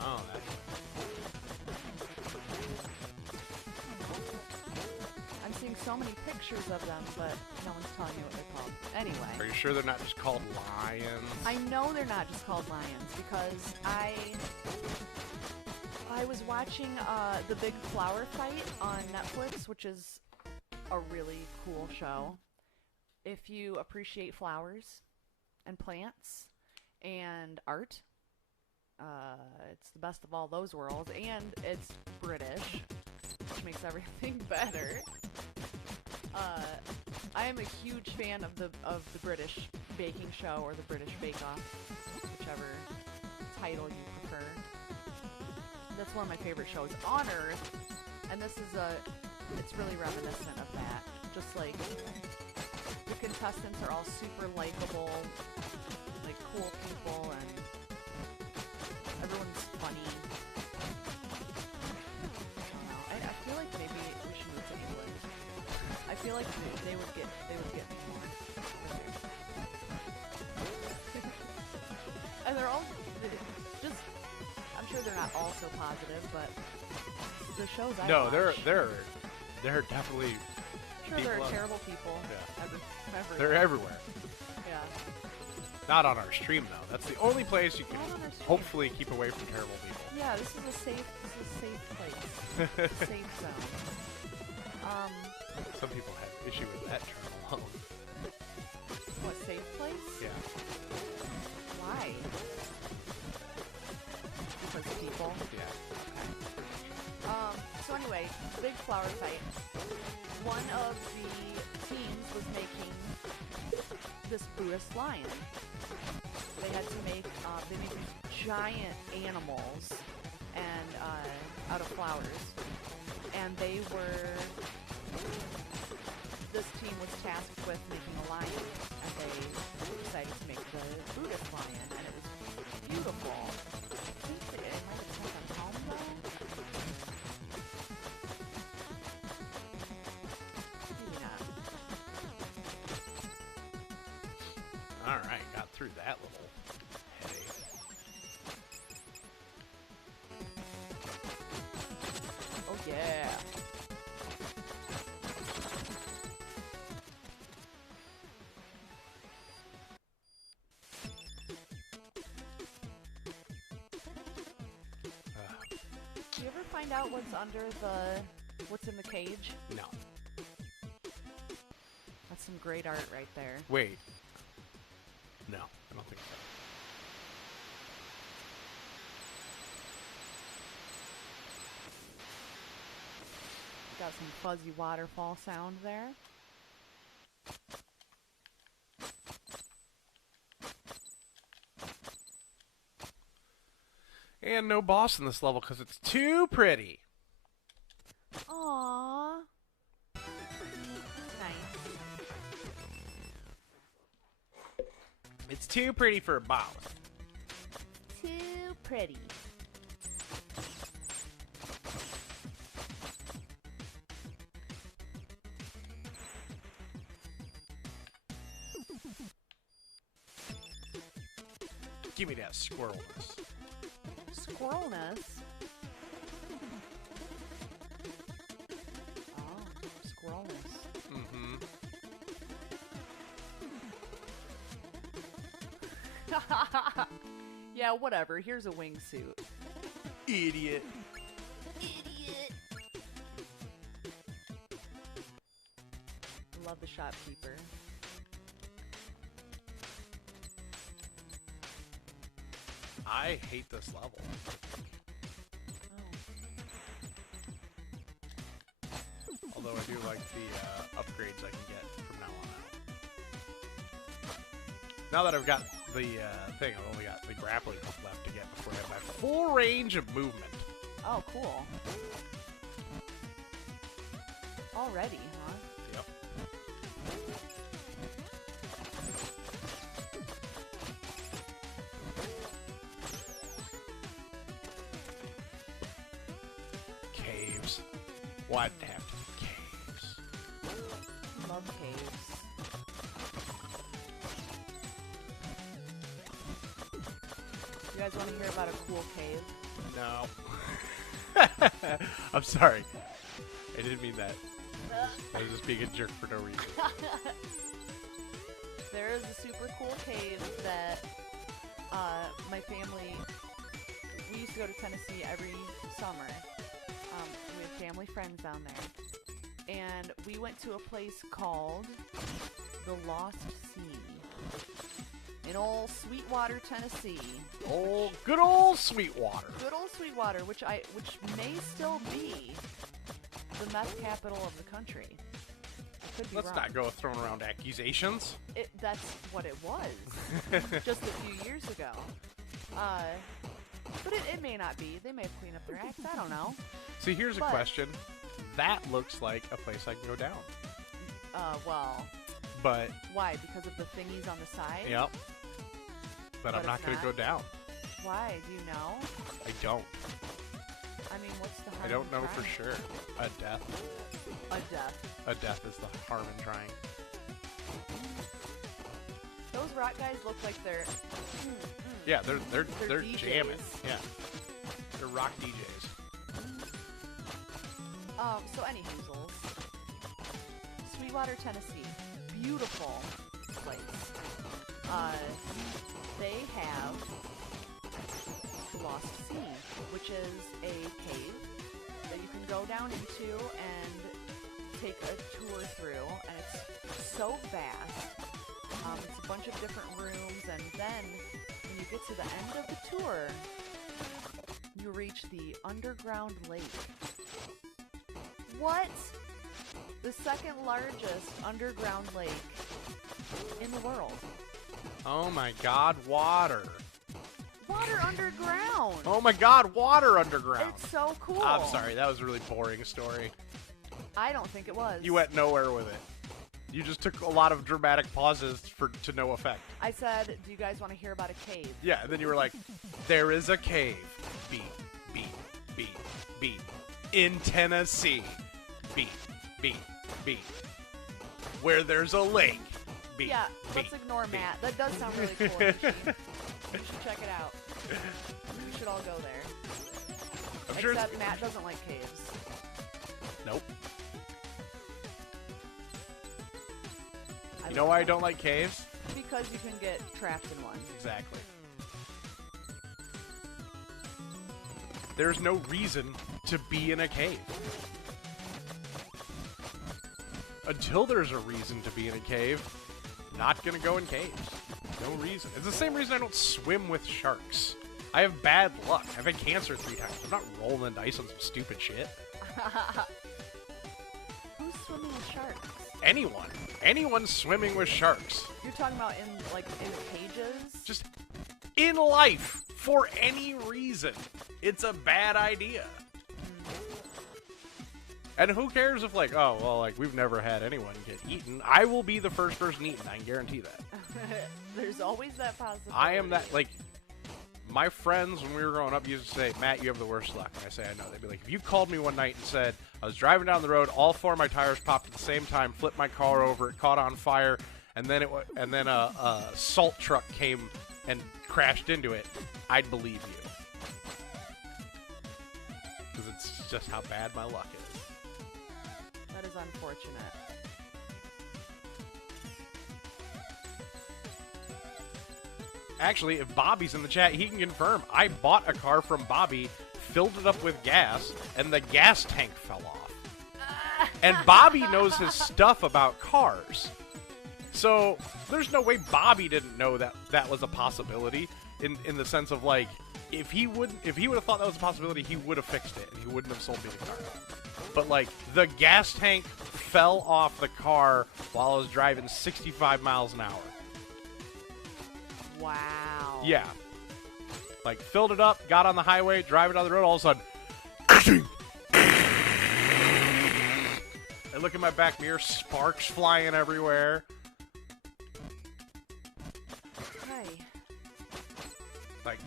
Oh, I'm seeing so many pictures of them, but no one's telling me what they're called. Anyway. are you sure they're not just called lions? I know they're not just called lions because I was watching the Big Flower Fight on Netflix, which is a really cool show. If you appreciate flowers and plants and art, it's the best of all those worlds, and it's British, which makes everything better. I am a huge fan of the British baking show or the British Bake Off, whichever title you prefer. That's one of my favorite shows on Earth, and this is it's really reminiscent of that. Just like the contestants are all super likable, like cool people, and everyone's funny. I don't know. I feel like maybe we should move to England. I feel like they would get me more. And they're all just. I'm sure they're not all so positive, but the shows I No, watch, they're definitely. I'm sure there are terrible people. Yeah. Everywhere. They're everywhere. Yeah. Not on our stream though. That's the only place you can Not on our stream. hopefully keep away from terrible people. Yeah, this is a safe place. Safe zone. Some people have issue with that term alone. What, safe place? Yeah. Why? Because people? Yeah. So anyway, Big Flower Fight. One of the teams was making this Buddhist lion. They had to make, they made these giant animals and, out of flowers. And they were, this team was tasked with making a lion, and they decided to make the Buddhist lion, and it was beautiful. I think that it might have come from home, though. Maybe not. Alright, got through that little headache. Oh, yeah. Do you ever find out what's under what's in the cage? No. That's some great art right there. Wait. No, I don't think so. Got some fuzzy waterfall sound there. And no boss in this level because it's too pretty. Aww. Nice. It's too pretty for a boss. Too pretty. Give me that squirrelness. Squirrelness. Oh, squirrelness. Mm-hmm. Yeah, whatever. Here's a wingsuit. Idiot. Idiot. Love the shopkeeper. I hate this level. Oh. Although I do like the upgrades I can get from now on out. Now that I've got the thing, I've only got the grappling hook left to get before I have my full range of movement. Oh, cool. Already, huh? Yep. Why'd it have to be caves? Love caves. You guys want to hear about a cool cave? No. I'm sorry. I didn't mean that. I was just being a jerk for no reason. There is a super cool cave that my family, we used to go to Tennessee every summer. We had family friends down there. And we went to a place called the Lost Sea in old Sweetwater, Tennessee. Oh, good old Sweetwater. Good old Sweetwater, which may still be the meth capital of the country. I could be Let's wrong. not go throwing around accusations. That's what it was just a few years ago. But it may not be. They may have cleaned up their act. I don't know. See, here's a question. That looks like a place I can go down. Well, But, why? Because of the thingies on the side? yep. But I'm But not it's going to not? go down. Why? Do you know? I don't. I mean, what's the harm I don't in know for trying? sure. A death. A death. A death is the harm in trying. Those rock guys look like they're... Yeah, they're They're DJs. jamming. Yeah. They're rock DJs. So anywhoozles. Sweetwater, Tennessee. Beautiful place. They have the Lost Sea, which is a cave that you can go down into and take a tour through, and it's so vast. It's a bunch of different rooms, and then when you get to the end of the tour, you reach the underground lake. What? The second largest underground lake in the world. Oh my god, water. Water underground. Oh my god, water underground. It's so cool. I'm sorry, that was a really boring story. I don't think it was. You went nowhere with it. You just took a lot of dramatic pauses to no effect. I said, do you guys want to hear about a cave? Yeah, and then you were like, there is a cave. Beat, beat, beat, beat. In Tennessee. Beat, beat, beat. Where there's a lake. Beat, Yeah, beat, let's ignore beat. Matt. That does sound really cool. Hershey. You should check it out. We should all go there. I'm sure it's- Except Matt doesn't like caves. Nope. I You know love why I them. don't like caves? Because you can get trapped in one. Exactly. There's no reason to be in a cave. Until there's a reason to be in a cave, not gonna go in caves. No reason. It's the same reason I don't swim with sharks. I have bad luck. I've had cancer 3 times. I'm not rolling the dice on some stupid shit. Who's swimming with sharks? Anyone. Anyone swimming with sharks. You're talking about in cages? Just in life, for any reason, it's a bad idea. And who cares if, like, oh, well, like, we've never had anyone get eaten. I will be the first person eaten. I can guarantee that. There's always that possibility. I am that, like, my friends, when we were growing up, used to say, Matt, you have the worst luck. And I say, I know. They'd be like, if you called me one night and said, I was driving down the road, all 4 of my tires popped at the same time, flipped my car over, it caught on fire, and then a salt truck came and crashed into it, I'd believe you. Because it's just how bad my luck is. That is unfortunate. Actually, if Bobby's in the chat, he can confirm. I bought a car from Bobby, filled it up with gas, and the gas tank fell off. And Bobby knows his stuff about cars. So, there's no way Bobby didn't know that that was a possibility in the sense of, like, if he would have thought that was a possibility, he would have fixed it, and he wouldn't have sold me the car. But, like, the gas tank fell off the car while I was driving 65 miles an hour. Wow. Yeah. Like, filled it up, got on the highway, driving down the road, all of a sudden... I look in my back mirror, sparks flying everywhere. Okay. Like,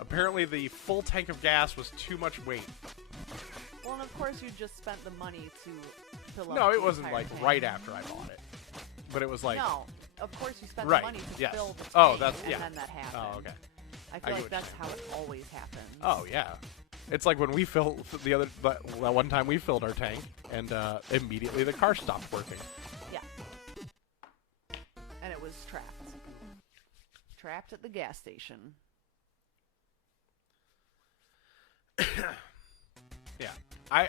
apparently the full tank of gas was too much weight. Well, and of course you just spent the money to fill up No, it the wasn't entire like tank. right after I bought it, but it was like. No, of course you spent Right, the money to yes. fill the tank, Oh, that's- and yeah. then that happened. Oh, okay. I I feel get like what that's you're how it always happens. Oh yeah, it's like when we filled that one time we filled our tank, and immediately the car stopped working. Yeah. And it was trapped. Trapped at the gas station. Yeah, I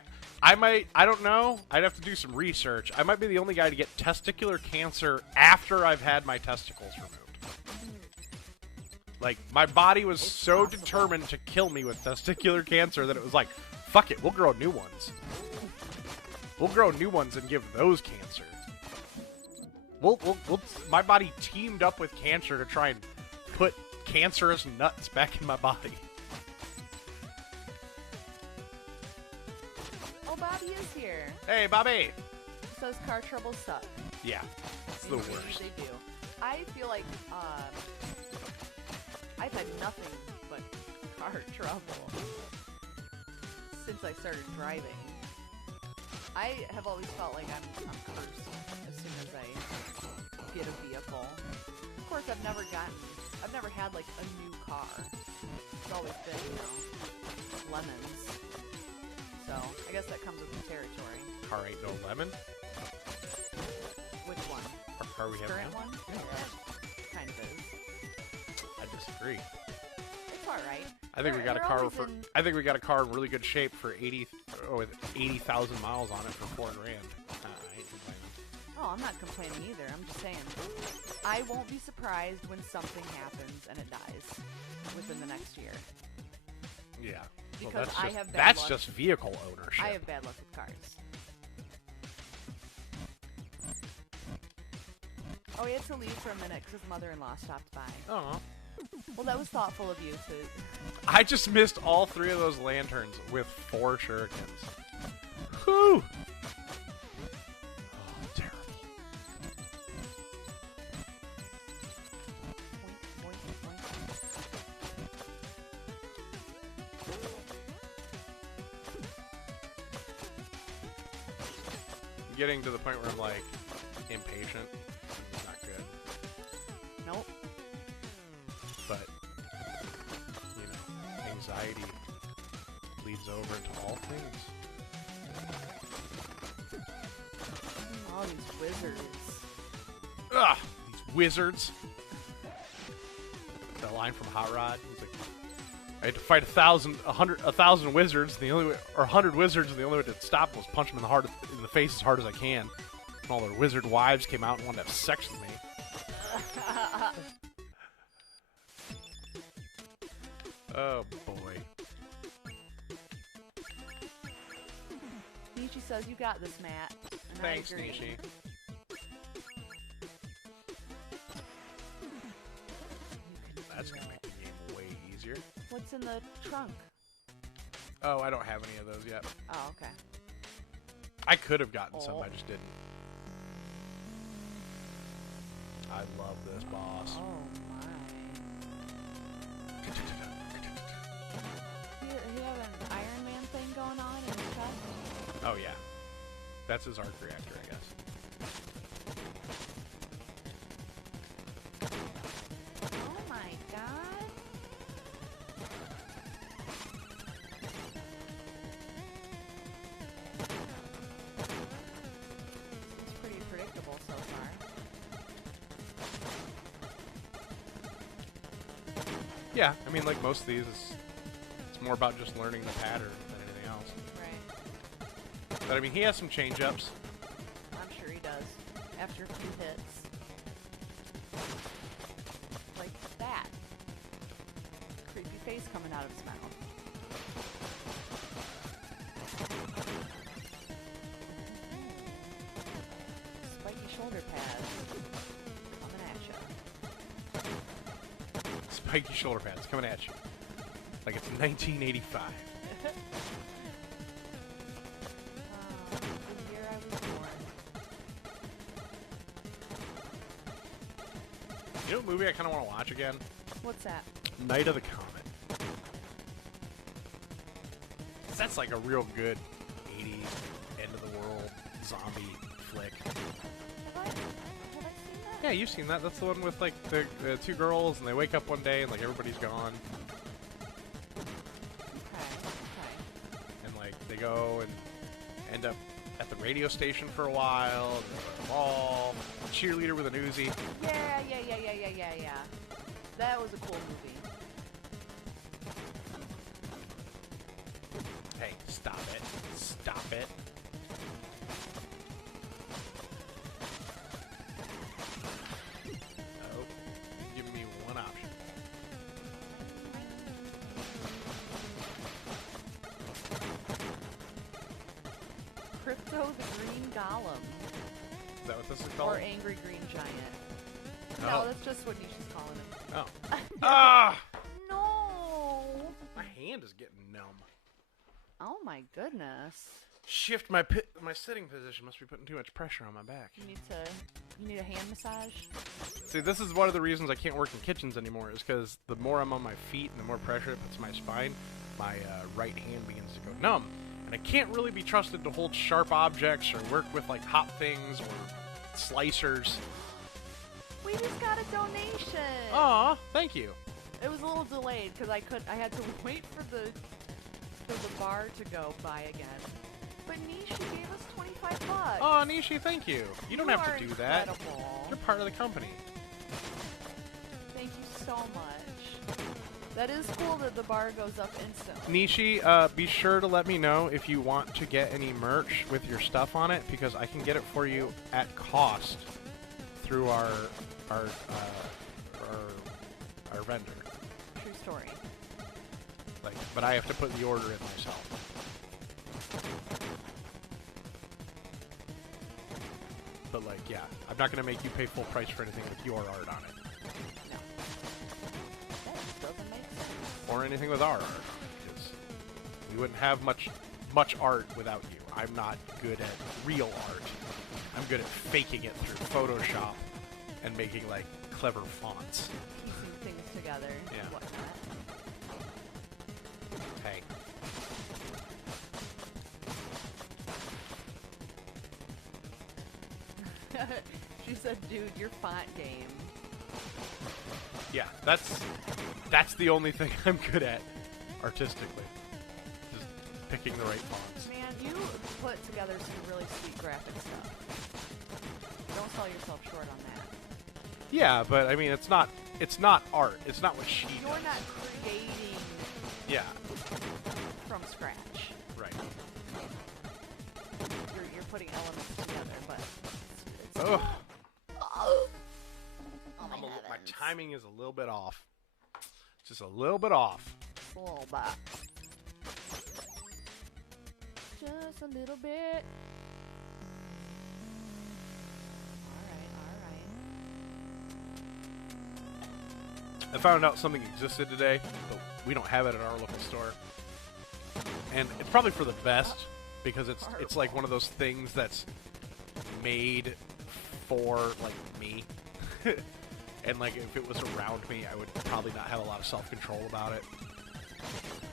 don't know. I'd have to do some research. I might be the only guy to get testicular cancer after I've had my testicles removed. Like, my body was It's so possible. determined to kill me with testicular cancer that it was like, fuck it, we'll grow new ones. We'll grow new ones and give those cancer. My body teamed up with cancer to try and put cancerous nuts back in my body. Oh, Bobby is here. Hey, Bobby! Says car troubles suck. Yeah, it's the Indeed, worst. They do. I feel like I've had nothing but car trouble since I started driving. I have always felt like I'm cursed as soon as I get a vehicle. Of course, I've never had like a new car. It's always been, lemons. So I guess that comes with the territory. Car ain't no lemon. Which one? Our car we have Current now. one? Kind of is. I disagree. It's all right. I think we got a They're car always for. in- I think we got a car in really good shape for with 80,000 miles on it for $4 grand. I ain't complaining. Oh, I'm not complaining either. I'm just saying, I won't be surprised when something happens and it dies within the next year. Yeah. Well, Because that's I just, have bad that's luck. just vehicle ownership. I have bad luck with cars. Oh, he had to leave for a minute because his mother-in-law stopped by. Oh. Well, that was thoughtful of you to... I just missed all 3 of those lanterns with 4 shurikens. Whew. Oh, terrible. Boink, boink, I'm getting to the point where I'm like impatient. It's not good. boink. Nope. But anxiety bleeds over into all things. All these wizards. Ugh, these wizards. That line from Hot Rod. He's like, I had to fight 1,000 wizards. The only way, or 100 wizards, and the only way to stop was punch them in the face as hard as I can. And all their wizard wives came out and wanted to have sex with me. Oh boy. Nietzsche says, you got this, Matt. And Thanks, I agree. Nishi. That's gonna make the game way easier. What's in the trunk? Oh, I don't have any of those yet. Oh, okay. I could have gotten some, Oh. I just didn't. I love this boss. Oh, my. He have an Iron Man thing going on in his chest? Oh yeah. That's his arc reactor, I guess. Oh my god. Seems pretty predictable so far. Yeah, I mean, like most of these, it's more about just learning the pattern than anything else. Right. But I mean, he has some change-ups. I'm sure he does. After a few hits. Like that. Creepy face coming out of his mouth. Spiky shoulder pads. Coming at ya. Spiky shoulder pads coming at you. Like it's 1985. The year I was born. You know what movie I kind of want to watch again? What's that? Night of the Comet. That's like a real good '80s end of the world zombie flick. Have I seen that? Yeah, you've seen that. That's the one with like the two girls, and they wake up one day and like everybody's gone, Okay. and like they go and end up at the radio station for a while, and they're at the mall, cheerleader with an Uzi. Yeah. That was a cool movie. Hey, stop it. Stop it. Oh, give me one option. Crypto the Green Golem. Is that what this is called? Or Angry Green Giant. Oh. No, that's just what Nisha's calling it. Oh. Ah! No! My hand is getting numb. Oh my goodness. Shift my sitting position must be putting too much pressure on my back. You need a hand massage? See, this is one of the reasons I can't work in kitchens anymore, is because the more I'm on my feet and the more pressure it puts on my spine, my right hand begins to go numb. And I can't really be trusted to hold sharp objects or work with like hot things or slicers. We just got a donation! Aw, thank you. It was a little delayed because I had to wait for the bar to go by again. But Nishi gave us $25. Aw, Nishi, thank you. You don't have are to do that. incredible. You're part of the company. Thank you so much. That is cool that the bar goes up instantly. Nishi, be sure to let me know if you want to get any merch with your stuff on it, because I can get it for you at cost through our vendor. True story. Like, but I have to put the order in myself. But like, yeah, I'm not gonna make you pay full price for anything with your art on it, No. That doesn't make sense. or anything with our art on it, because we wouldn't have much art without you. I'm not good at real art. I'm good at faking it through Photoshop and making like clever fonts. Piecing things together Yeah. and whatnot. Hey. She said, dude, your font game. Yeah, that's the only thing I'm good at artistically. Just picking the right fonts. Man, you put together some really sweet graphic stuff. Don't sell yourself short on that. Yeah, but I mean, it's not art. It's not what she You're does. not creating Yeah, from scratch. right. You're putting elements together, but it's Ugh. Oh my My heavens. timing is a little bit off. Just a little bit off. A little bit. Just a little bit. Alright. I found out something existed today, but we don't have it at our local store. And it's probably for the best, because it's like one of those things that's made for like me. And like if it was around me, I would probably not have a lot of self-control about it.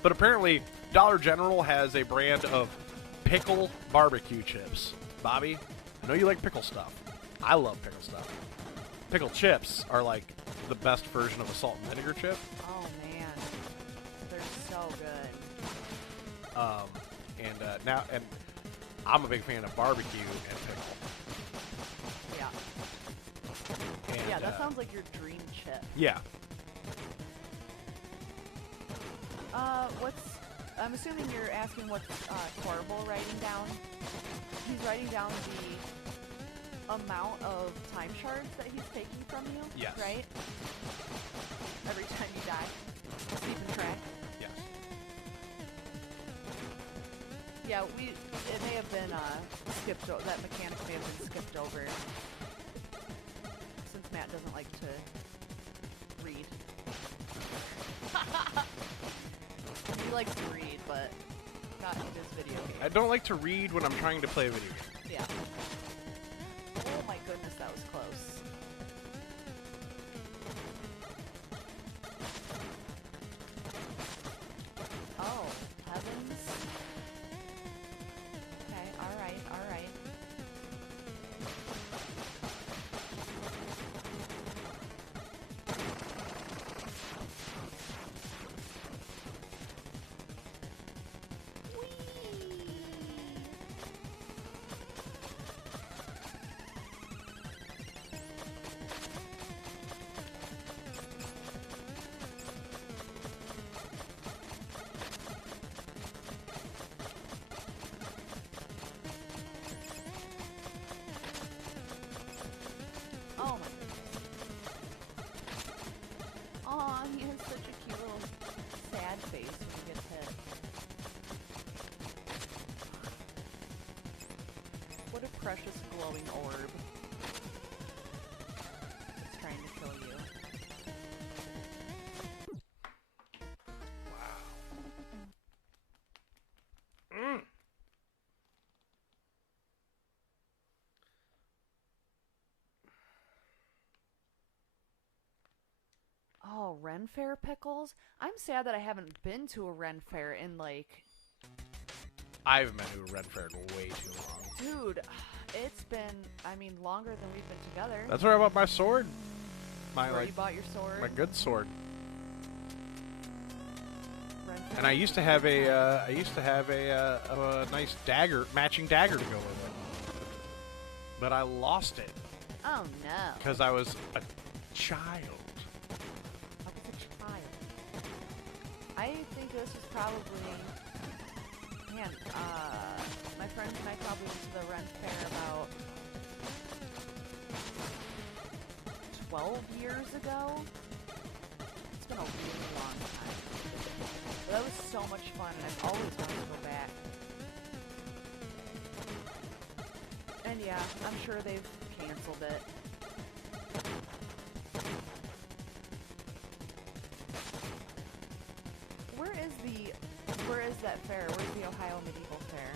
But apparently Dollar General has a brand of pickle barbecue chips. Bobby, I know you like pickle stuff. I love pickle stuff. Pickle chips are like the best version of a salt and vinegar chip. Oh man. They're so good. And I'm a big fan of barbecue and pickle. Yeah. And, Yeah, that sounds like your dream chip. Yeah. I'm assuming you're asking what's Corbel writing down. He's writing down the amount of time shards that he's taking from you. Yes. Right? Every time you die. He's keeping track. Yes. Yeah, it may have been skipped. That mechanic may have been skipped over, since Matt doesn't like to read. He likes to read, but not in his video game. I don't like to read when I'm trying to play a video game. Yeah. Oh my goodness, that was close. Oh, heavens. He has such a cute little sad face when he gets hit. What a precious glowing orb. It's trying to kill you. Mm. Oh, Ren Fair pickles? I'm sad that I haven't been to a Ren Fair in like... I haven't been to a Ren Fair in way too long. Dude, it's been, I mean, longer than we've been together. That's where I bought my sword. Where you bought your sword? My good sword. Ren Fair And I used to have a nice dagger, matching dagger to go with it. But I lost it Oh no. because I was a child. I was a child. I think this was probably, man, my friends and I probably went to the Ren Fair about 12 years ago. It's been a really long time. But that was so much fun, and I've always wanted to go back. And yeah, I'm sure they've canceled it. Where is that fair? Where's the Ohio Medieval Fair?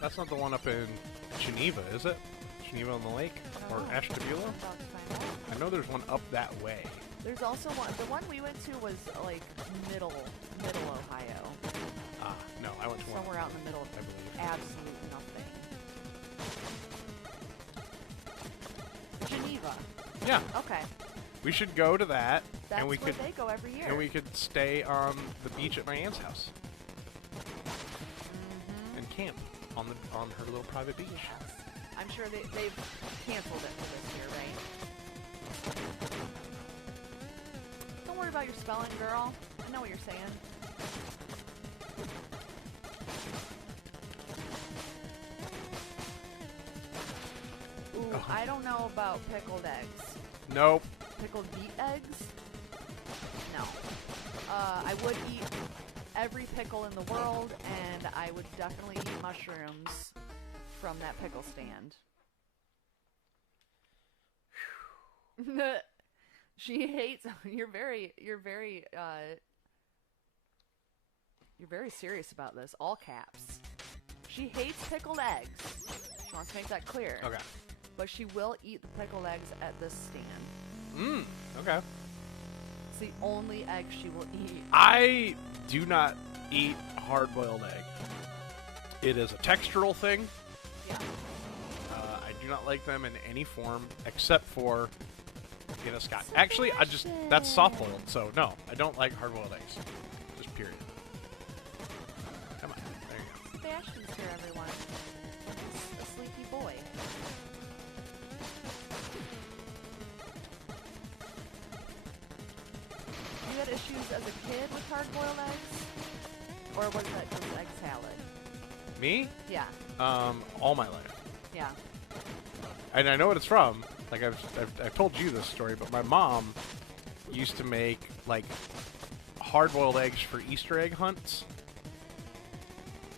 That's not the one up in Geneva, is it? Geneva on the Lake? I Or don't know. Ashtabula? I'm about to find out. I know there's one up that way. There's also one. The one we went to was like middle Ohio, Ah, no, I went to one. somewhere out in the middle of I believe. absolute nothing. Geneva. Yeah, Okay, we should go to that, that's and we where could they go every year. and we could stay on the beach at my aunt's house Mhm. and camp on her little private beach. Yes. I'm sure they've canceled it for this year, right? Don't worry about your spelling, girl. I know what you're saying. Ooh, Oh. I don't know about pickled eggs. Nope. Pickled beet eggs? No. I would eat every pickle in the world, and I would definitely eat mushrooms from that pickle stand. She hates. You're very serious about this. All caps. She hates pickled eggs. She wants to make that clear. Okay. But she will eat the pickled eggs at this stand. Okay. It's the only egg she will eat. I do not eat hard-boiled egg. It is a textural thing. Yeah. I do not like them in any form except for in a Scotch. Actually, that's soft-boiled, so no, I don't like hard-boiled eggs. Just period. Come on, there you go. Sebastian's here, everyone. A sleepy boy. You had issues as a kid with hard-boiled eggs? Or was that just egg salad? Me? Yeah. All my life. Yeah. And I know what it's from. Like I've told you this story, but my mom used to make like hard-boiled eggs for Easter egg hunts,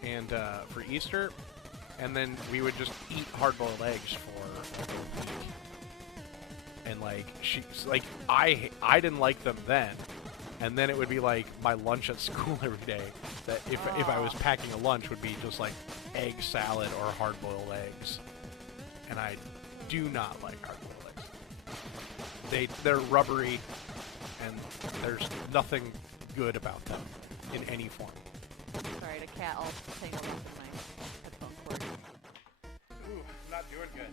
and for Easter, and then we would just eat hard-boiled eggs for like a week. And like I didn't like them then, and then it would be like my lunch at school every day. That if I was packing a lunch would be just like egg salad or hard-boiled eggs, and I do not like hard-boiled eggs. They're rubbery, and there's nothing good about them in any form. Sorry, the cat all tangled up in my headphone cord. Ooh, not doing good.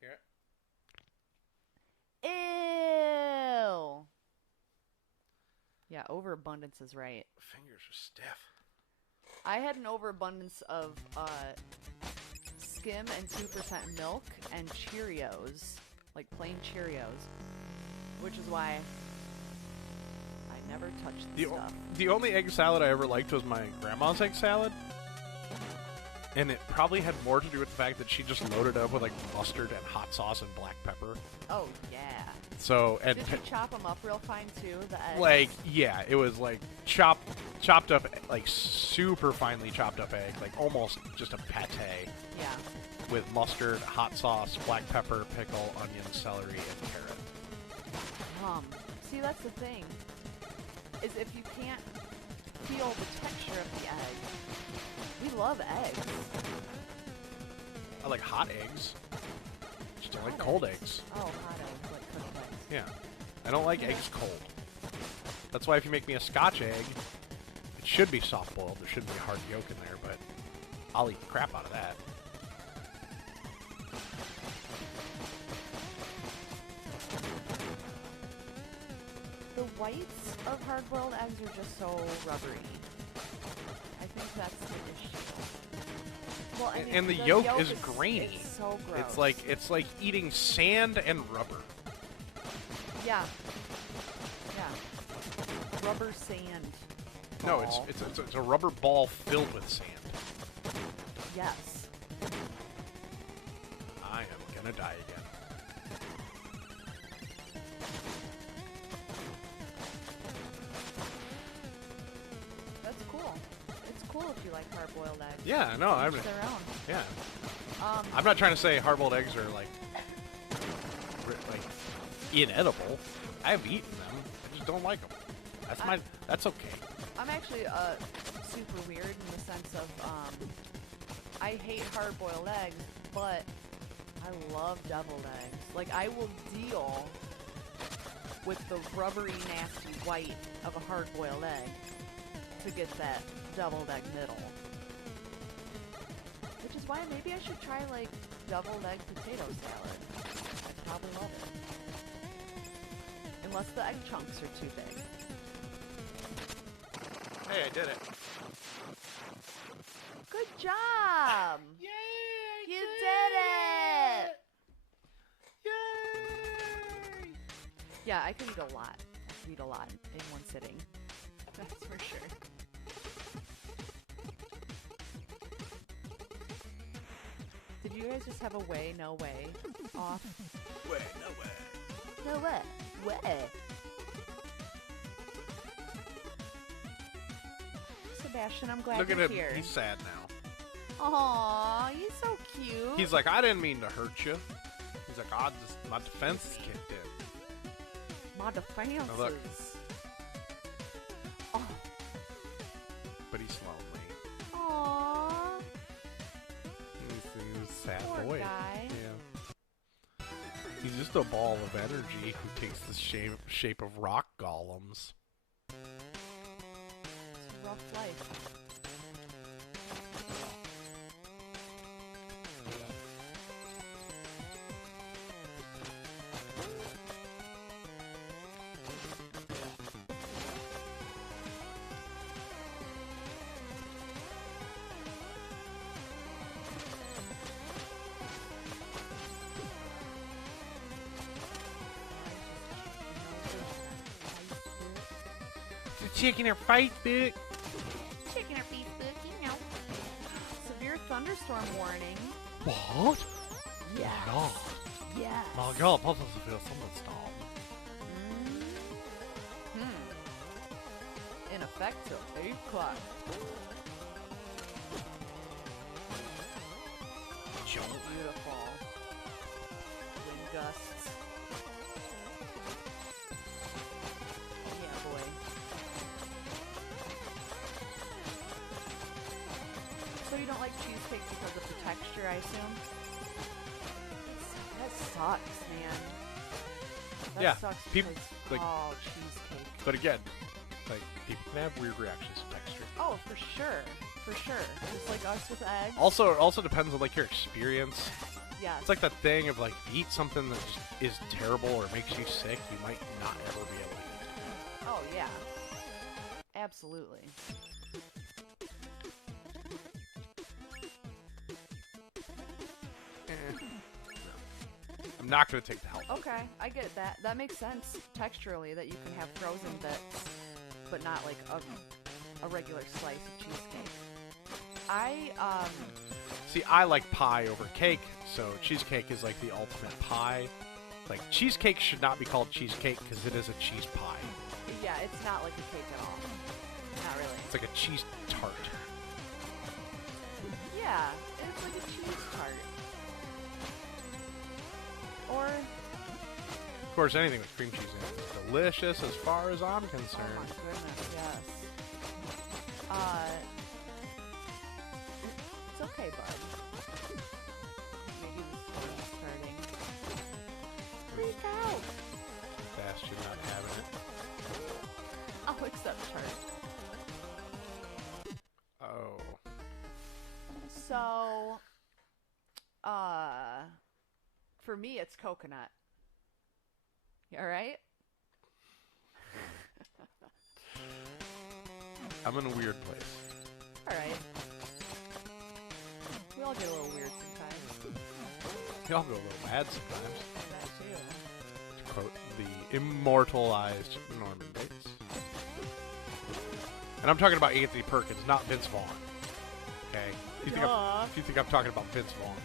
Hear it? Ew! Yeah, overabundance is right. Fingers are stiff. I had an overabundance of Skim and 2% milk and Cheerios, like plain Cheerios, which is why I never touched the stuff. The only egg salad I ever liked was my grandma's egg salad, and it probably had more to do with the fact that she just loaded up with like mustard and hot sauce and black pepper. Oh yeah. So and Did you chop them up real fine too? The eggs. like yeah, it was like chopped up, like super finely chopped up egg, like almost just a pate Yeah. with mustard, hot sauce, black pepper, pickle, onion, celery, and carrot. See, that's the thing. Is if you can't feel the texture of the egg. We love eggs. I like hot eggs. Just don't like Hot cold eggs. eggs. Oh, hot eggs, like cooked eggs. Yeah. I don't like eggs cold. That's why if you make me a Scotch egg, it should be soft boiled. There shouldn't be a hard yolk in there, but I'll eat the crap out of that. The whites of hard-boiled eggs are just so rubbery. I think that's the issue. Well, I mean, And the yolk is grainy. It's so gross. It's like eating sand and rubber. Yeah. Yeah. Rubber sand. No, ball. it's a rubber ball filled with sand. Yes. I am gonna die again. That's cool. It's cool if you like hard-boiled eggs. Yeah, no, I'm Each their own. yeah. Um, I'm not trying to say hard-boiled eggs are like inedible. I've eaten them. I just don't like them. That's okay. I'm actually super weird in the sense of I hate hard-boiled eggs, but I love deviled eggs. Like I will deal with the rubbery, nasty white of a hard-boiled egg to get that deviled egg middle. Which is why maybe I should try like deviled egg potato salad. I'd probably love it. Unless the egg chunks are too big. Hey, I did it. Good job! Yay! You did it! Yay! Yeah, I could eat a lot. I could eat a lot in one sitting. That's for sure. Did you guys just have a way, no way off? Way, no way. No way. Way. Sebastian, I'm glad Look at you're him. here. He's sad now. Aw, he's so cute. He's like, I didn't mean to hurt you. He's like, my defense kicked in. my defenses. Now look. Oh. But he's lonely. Aw. He's a sad Poor boy. guy. Yeah. He's just a ball of energy who takes the shape of rock golems. It's a rough life. Chicken or Facebook. Chicken or Facebook, you know. Severe thunderstorm warning. What? Yes. My God. Yes. My God, that doesn't feel thunderstorm. In effect till 8 o'clock. Beautiful. Wind gusts. Yeah, boy. So you don't like cheesecake because of the texture, I assume? That sucks, man. That Yeah, sucks people- because, like- oh, cheesecake. But again, like, people can have weird reactions to texture. Oh, for sure. For sure. Just like us with eggs. Also, it also depends on, like, your experience. Yes. It's like that thing of, like, if you eat something that just is terrible or makes you sick, you might not ever be able to eat it. Oh, yeah. Absolutely. I'm not going to take the help. Okay, I get that. That makes sense texturally that you can have frozen bits, but not like a regular slice of cheesecake. See, I like pie over cake, so cheesecake is like the ultimate pie. Like, cheesecake should not be called cheesecake because it is a cheese pie. Yeah, it's not like a cake at all. Not really. It's like a cheese tart. Yeah, it's like a cheese tart. Or, Of course, anything with cream cheese in it is delicious as far as I'm oh concerned. my goodness, yes. It's okay, bud. Maybe the storm is starting. Freak out! Bastion not having it. I'll accept tart. Oh. So, for me, it's coconut. You alright? I'm in a weird place. Alright. We all get a little weird sometimes. Y'all go a little mad sometimes. That too. To quote the immortalized Norman Bates. And I'm talking about Anthony Perkins, not Vince Vaughn. Okay? Duh. If you think I'm talking about Vince Vaughn.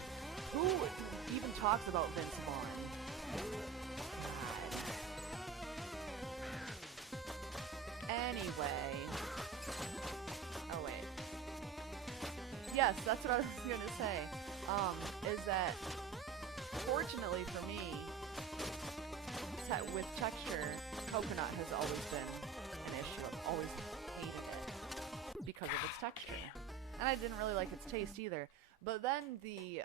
Who even talks about Vince Vaughn? God. Anyway. Oh, wait. Yes, that's what I was going to say. Is that, fortunately for me, with texture, coconut has always been an issue. I've always hated it because of its texture. And I didn't really like its taste either. But then the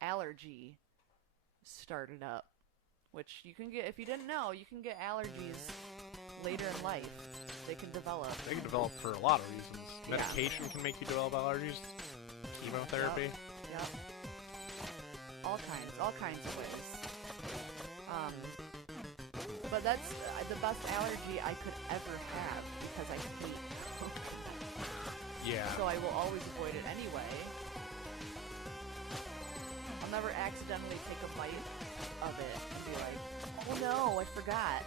allergy started up, which you can get, if you didn't know, you can get allergies later in life. They can develop. They can develop for a lot of reasons. Yeah. Medication can make you develop allergies. Chemotherapy. Yep. All kinds of ways. But that's the best allergy I could ever have because I hate coconut. Yeah. So I will always avoid it anyway. I'll never accidentally take a bite of it and be like, oh no, I forgot.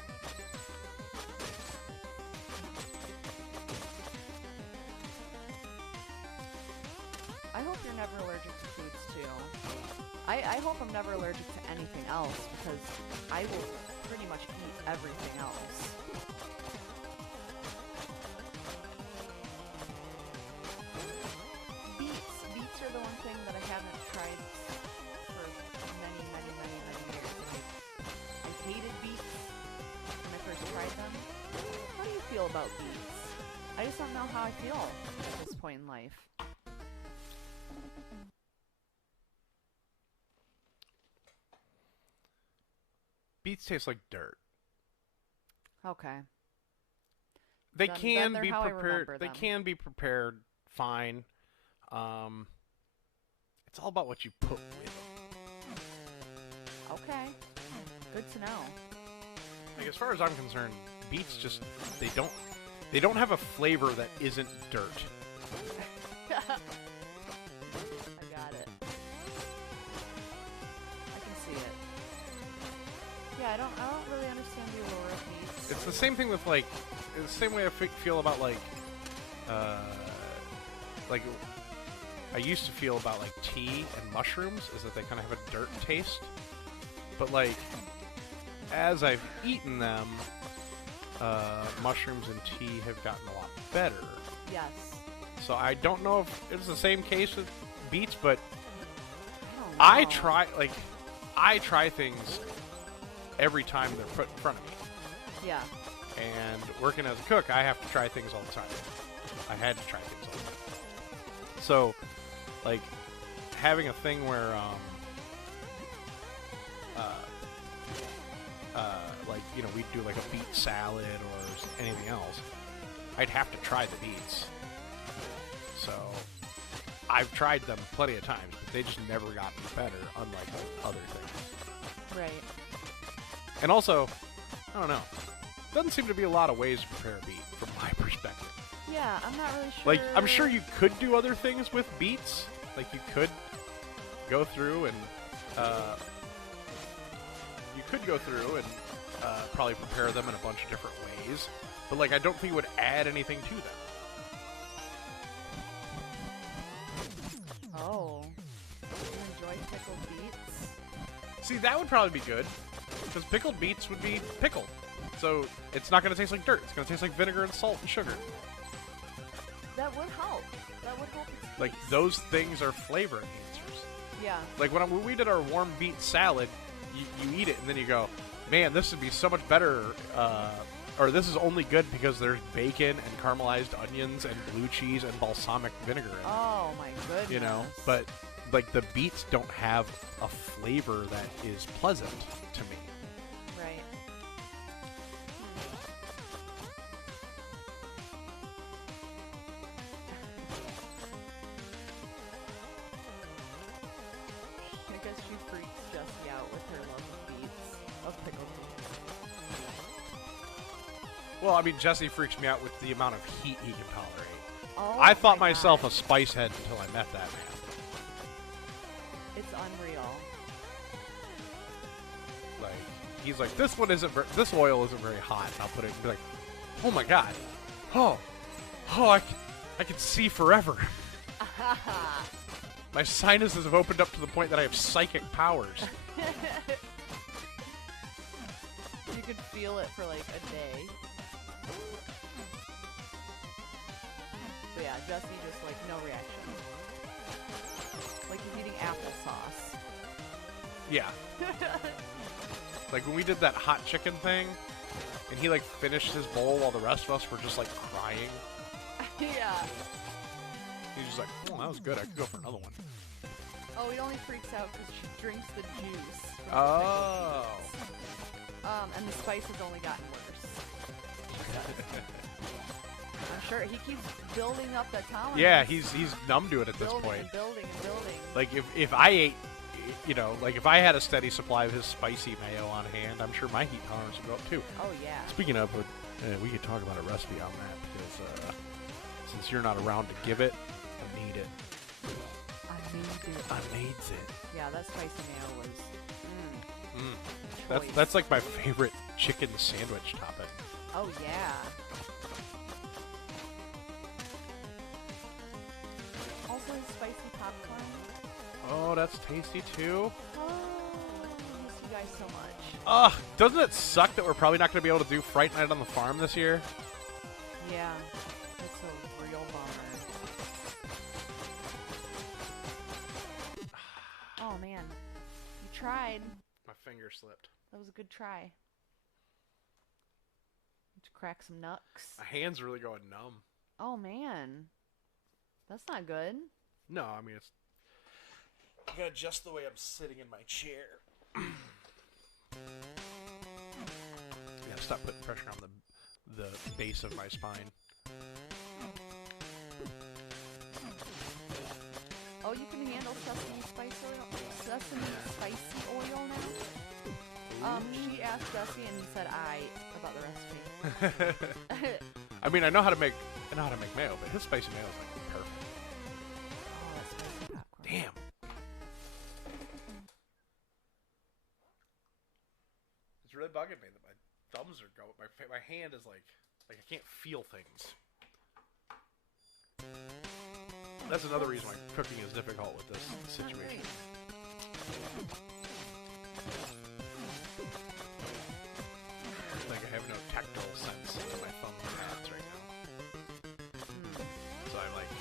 I hope you're never allergic to foods too. I hope I'm never allergic to anything else because I will pretty much eat everything else. Beets are the one thing that I haven't tried for many years. I hated beets when I first tried them. How do you feel about beets? I just don't know how I feel at this point in life. Beets taste like dirt. Okay. They Then can they're be how I prepared. remember They them. can be prepared fine. It's all about what you put with them. Okay. Good to know. Like, as far as I'm concerned, beets just they don't have a flavor that isn't dirt. I got it. I can see it. Yeah, I don't really understand the allure of beets. It's the same thing with like it's the same way I feel about like I used to feel about like tea and mushrooms is that they kind of have a dirt taste. But like as I've eaten them, mushrooms and tea have gotten a lot better. Yes. So I don't know if it's the same case with beets, but I don't know. I try things every time they're put in front of me. Yeah. And working as a cook, I have to try things all the time. I had to try things all the time. So, like, having a thing where, like, you know, we'd do like a beet salad or anything else, I'd have to try the beets. So, I've tried them plenty of times, but they just never got better, unlike other things. Right. And also, I don't know, doesn't seem to be a lot of ways to prepare a beet, from my perspective. Yeah, I'm not really sure. Like, I'm sure you could do other things with beets. Like, you could go through and, probably prepare them in a bunch of different ways. But, like, I don't think it would add anything to them. Oh. You enjoy pickled beets? See, that would probably be good. Because pickled beets would be pickled. So it's not going to taste like dirt. It's going to taste like vinegar and salt and sugar. That would help. That would help its Like, taste. those things are flavor enhancers. Yeah. Like, when we did our warm beet salad, you eat it and then you go, man, this would be so much better, or this is only good because there's bacon and caramelized onions and blue cheese and balsamic vinegar in it. Oh my goodness. You know? But, like, the beets don't have a flavor that is pleasant to me. Right. I guess she freaks Jessie out with her love of beets, of pickled beets. Well, I mean, Jesse freaks me out with the amount of heat he can tolerate. Oh, I thought my myself God. a spice head until I met that man. It's unreal. Like, he's like, this oil isn't very hot. And I'll put it and be like, oh my god, oh, I can see forever. My sinuses have opened up to the point that I have psychic powers. You could feel it for like a day. But yeah, Jesse just like no reaction. Like he's eating applesauce. Yeah. Like when we did that hot chicken thing, and he like finished his bowl while the rest of us were just like crying. Yeah. He's just like, oh, that was good. I could go for another one. Oh, he only freaks out because she drinks the juice. From the Oh. pickled beets. And the spice has only gotten worse. I'm sure he keeps building up that tolerance. Yeah, he's numb to it at this building point. and building and building. Like if I ate, you know, like if I had a steady supply of his spicy mayo on hand, I'm sure my heat tolerance would go up too. Oh yeah. Speaking of, we could talk about a recipe on that because since you're not around to give it, I need it. I needs it. Yeah, that spicy mayo was. That's like my favorite chicken sandwich topping. Oh yeah. Also his spicy popcorn. Oh, that's tasty too. Oh, I miss you guys so much. Ugh, doesn't it suck that we're probably not going to be able to do Fright Night on the Farm this year? Yeah, it's a real bummer. Oh man, you tried. My finger slipped. That was a good try. Let's crack some nuts. My hand's really going numb. Oh man, that's not good. No, I mean it's. I gotta adjust the way I'm sitting in my chair. Yeah, stop putting pressure on the base of my spine. Oh, you can handle sesame spice oil. Sesame spicy oil now. She asked Jesse, and he said I about the recipe. I mean, I know how to make mayo, but his spicy mayo is like perfect. Oh, that's spicy popcorn. Damn. It's really bugging me that my thumbs are going. My hand is like I can't feel things. That's another reason why cooking is difficult with this situation. Like I have no tactile sense of my thumb and hands right now. So I'm like,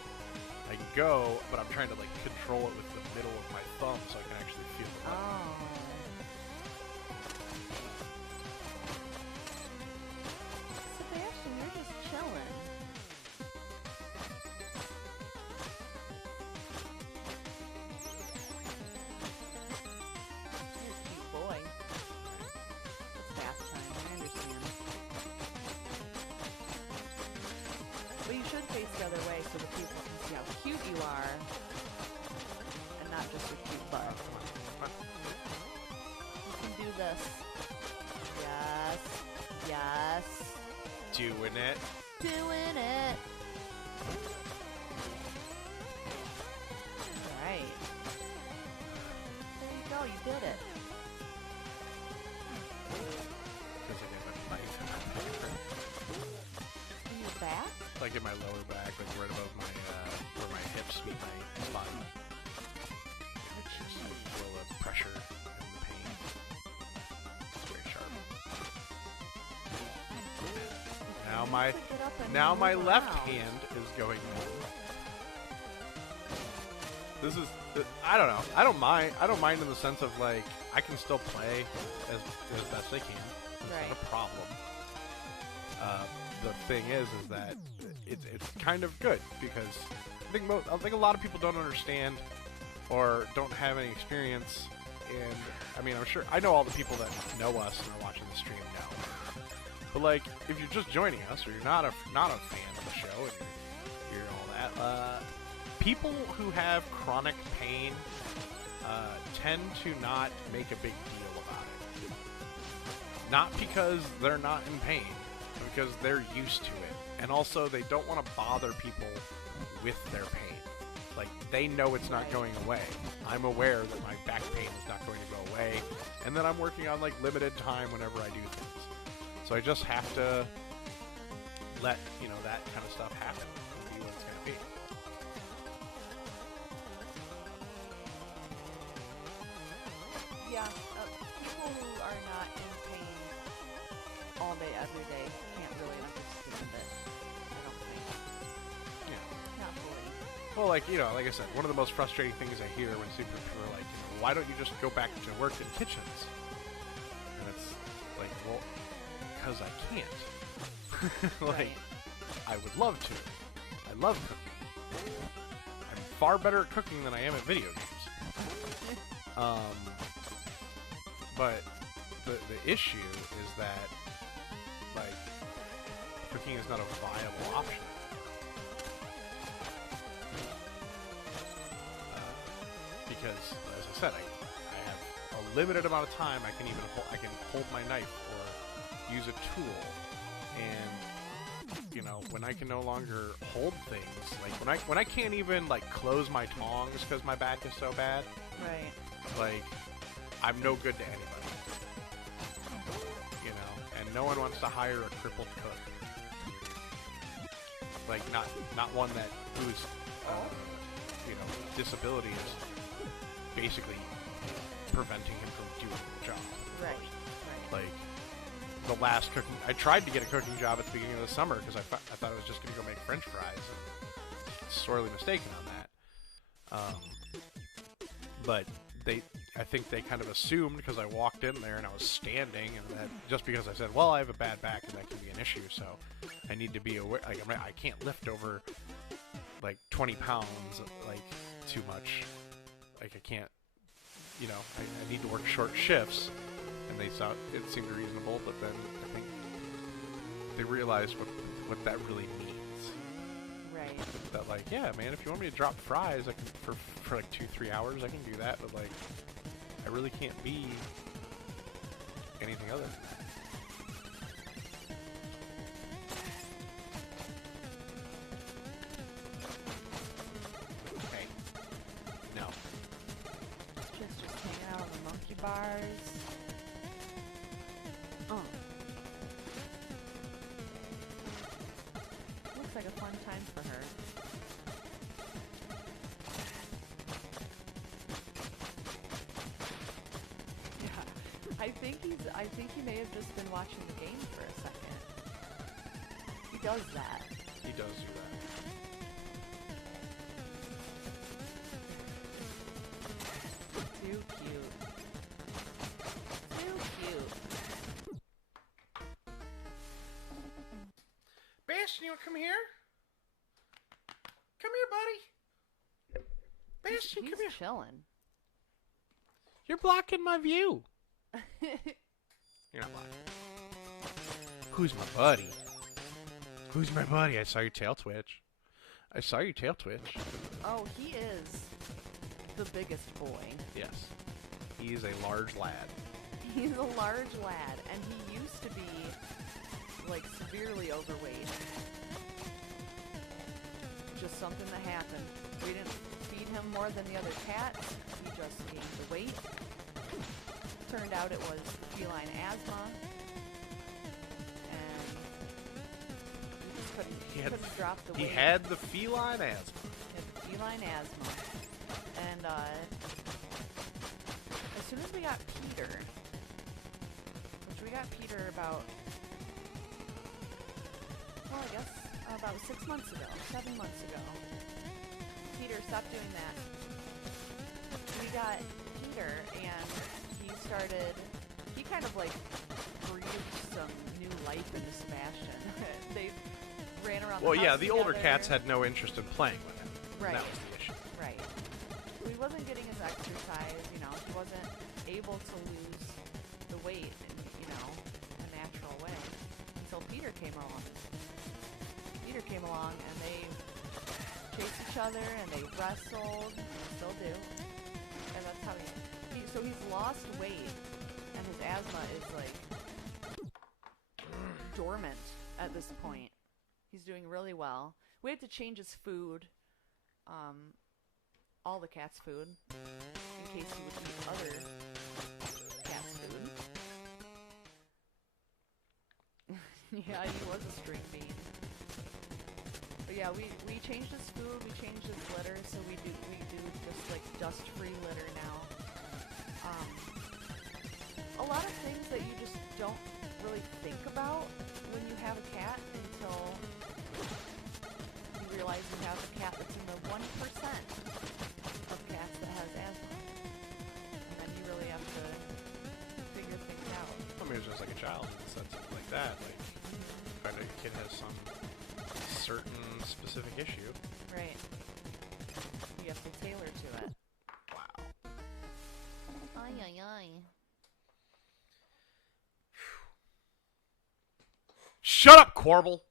I can go, but I'm trying to like control it with the middle of my thumb so I can actually feel the button. Oh. Sebastian, you're just chilling. You're a cute boy. It's bath time, I understand. But you should face the other way so the people can see how cute you are. And not just your cute butt. You can do this. Yes. Yes. Doing it. Doing it. Alright. There you go, you did it. Feels like I have a knife In your back? like in my lower back, like right above my where my hips meet my spine. It's just a little pressure and the pain. It's very now He my needs to get up and now my move left around. hand is going numb. This is I don't know. I don't mind. I don't mind in the sense of like I can still play as best I can. It's Right. not a problem. The thing is that it's kind of good because I think a lot of people don't understand or don't have any experience. And I mean, I'm sure I know all the people that know us and are watching the stream know. But like, if you're just joining us or you're not a fan of the show and you're all that, people who have chronic pain tend to not make a big deal about it. Not because they're not in pain, but because they're used to it. And also, they don't want to bother people with their pain. Like, they know it's not going away. I'm aware that my back pain is not going to go away, and that I'm working on, like, limited time whenever I do things. So I just have to let, you know, that kind of stuff happen and be what it's going to be. Yeah, people who are not in pain all day, every day can't really understand it. I don't think. Yeah. Not fully. Well, like, you know, like I said, one of the most frustrating things I hear when super people are like, you know, why don't you just go back to work in kitchens? And it's like, well, because I can't. Like, Right. I would love to. I love cooking. I'm far better at cooking than I am at video games. But the issue is that, like, cooking is not a viable option. Because, as I said, I have a limited amount of time I can hold my knife or use a tool, and you know, when I can no longer hold things, like when I can't even like close my tongs because my back is so bad, Right. like I'm no good to anybody, you know, and no one wants to hire a crippled cook, like not one that whose you know, disability is basically preventing him from doing the job. Right. Right. Like, the last cooking... I tried to get a cooking job at the beginning of the summer because I thought I was just going to go make French fries. And sorely mistaken on that. But I think they kind of assumed because I walked in there and I was standing, and that just because I said, well, I have a bad back and that can be an issue, so I need to be aware. Like, I can't lift over like 20 pounds, like, too much. Like, I can't, you know, I need to work short shifts, and it seemed reasonable, but then I think they realized what that really means. Right. That, like, yeah, man, if you want me to drop fries, I can, for like 2-3 hours, I can do that, but, like, I really can't be anything other than that. Just hanging out in the monkey bars. Oh. Looks like a fun time for her. Yeah. I think he may have just been watching the game for a second. He does that. He does do that. Too cute. Too cute. Bastion, you wanna come here? Come here, buddy. Bastion, He's come here. chilling. You're blocking my view. You're not blocking. Who's my buddy? Who's my buddy? I saw your tail twitch. I saw your tail twitch. Oh, he is the biggest boy. Yes. He is a large lad. He's a large lad, and he used to be, like, severely overweight. Just something that happened. We didn't feed him more than the other cats. He just gained the weight. Turned out it was feline asthma. And he just couldn't drop the weight. He had the feline asthma. He had feline asthma. And, as soon as we got Peter, which we got Peter about well, I guess about 6 months ago, 7 months ago. Peter, stop doing that. We got Peter, and he kind of like breathed some new life into Sebastian. They ran around the Well, house yeah, the older together. cats had no interest in playing with him. Right. And that was the issue. Right. He wasn't getting his exercise, you know, he wasn't able to lose the weight in, you know, a natural way. Until Peter came along. Peter came along and they chased each other and they wrestled, and they still do. And that's how so he's lost weight and his asthma is like dormant at this point. He's doing really well. We had to change his food. All the cat's food, in case he would eat other cat's food. Yeah, he was a string bean. But yeah, we changed his food, we changed his litter, so we do just like dust-free litter now. A lot of things that you just don't really think about when you have a cat until you realize you have a cat that's in the 1% of cats that has asthma. And then you really have to figure things out. I mean, it's just like a child in the sense of like that. Like, if a kid has some certain specific issue. Right. You have to tailor to it. Wow. Ay, ay, ay. Shut up, Corbel!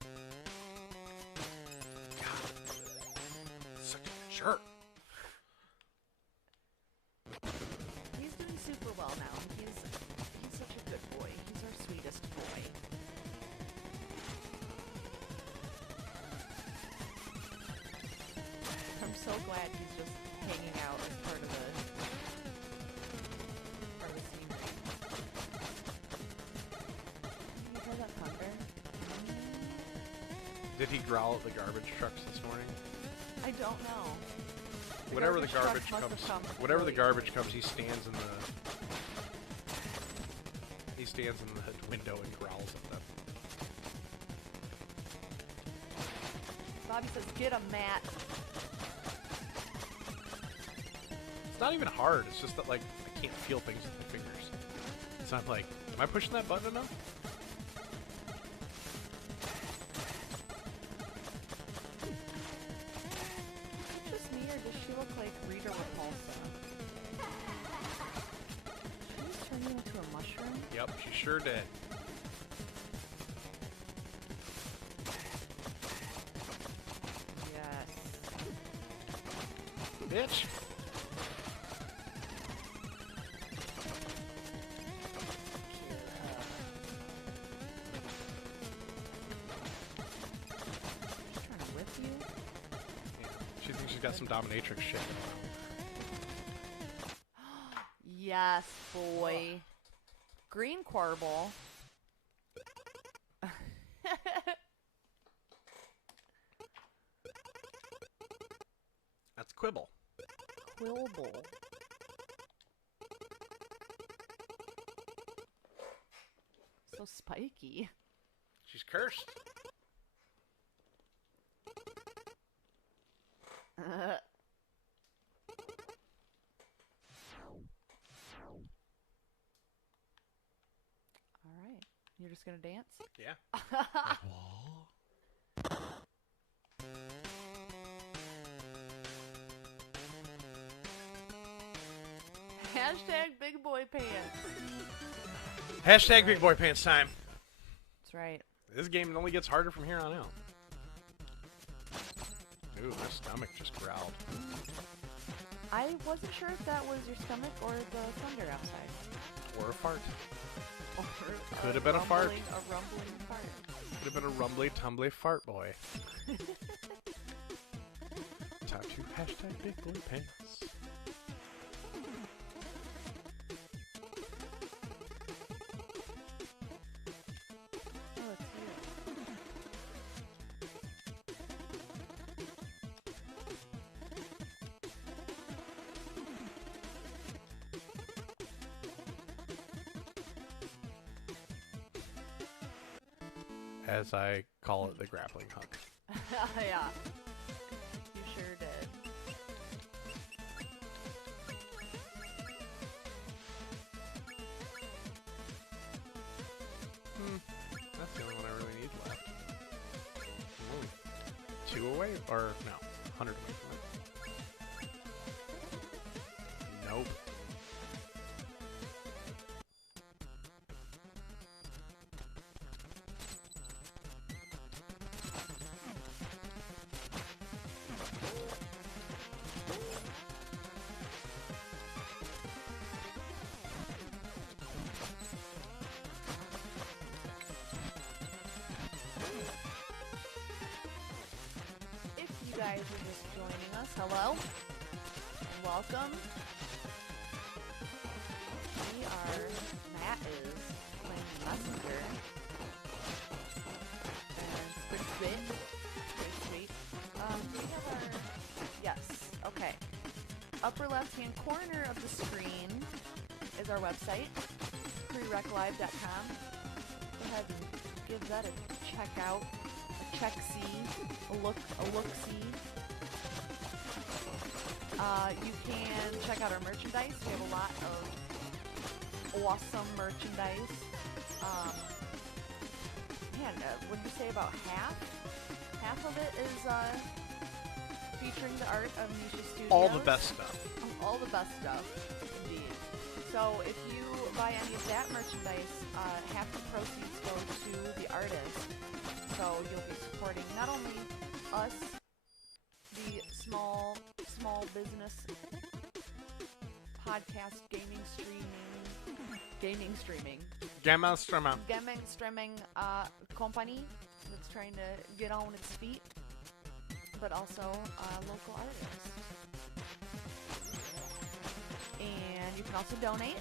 God. Such a jerk. He's doing super well now. He's such a good boy. He's our sweetest boy. I'm so glad he's just hanging out as part of the scenery. You hear that thunder? Did he growl at the garbage trucks this morning? I don't know. Whenever the truck garbage must have comes, come whenever the early. garbage comes, he stands in the window and growls at them. Bobby says, "Get a mat." It's not even hard. It's just that like I can't feel things with my fingers. So I'm like, am I pushing that button enough? Is it just me, or does she look like Rita Repulsa? Did she turn you into a mushroom? Yep, she sure did. Yes. Bitch. She's trying to whip you? Yeah. She thinks she's got some dominatrix shit. Yes, boy. Green Quarble. That's Quibble. Quilble. So spiky. She's cursed. Alright. You're just gonna dance? Yeah. Hashtag big boy pants. Hashtag big boy pants time. That's right. This game only gets harder from here on out. Ooh, my stomach just growled. I wasn't sure if that was your stomach or the thunder outside. Or a fart. Or Could have been a fart. A rumbling fart. Could have been a rumbly, tumbly fart boy. Time to hashtag big boy pants. Oh, it's you. as I call it, the grappling hook. Yeah. You sure did. That's the only one I really need left. I'm only 2 away, or no, 100 away from it. Nope. If you guys are just joining us, hello. Welcome. Matt is playing Messenger. And it's pretty sweet. Pretty sweet. Do we have our... Yes, okay. Upper left-hand corner of the screen is our website, prereclive.com. Go ahead and give that a check out, a check-see, a look-see. You can check out our merchandise. We have a lot of awesome merchandise. Would you say about half? Half of it is featuring the art of Nisha Studios. All the best stuff. All the best stuff, indeed. So if you buy any of that merchandise, half the proceeds go to the artist. So you'll be supporting not only us, the small business podcast gaming streaming company that's trying to get on its feet, but also local artists. And you can also donate.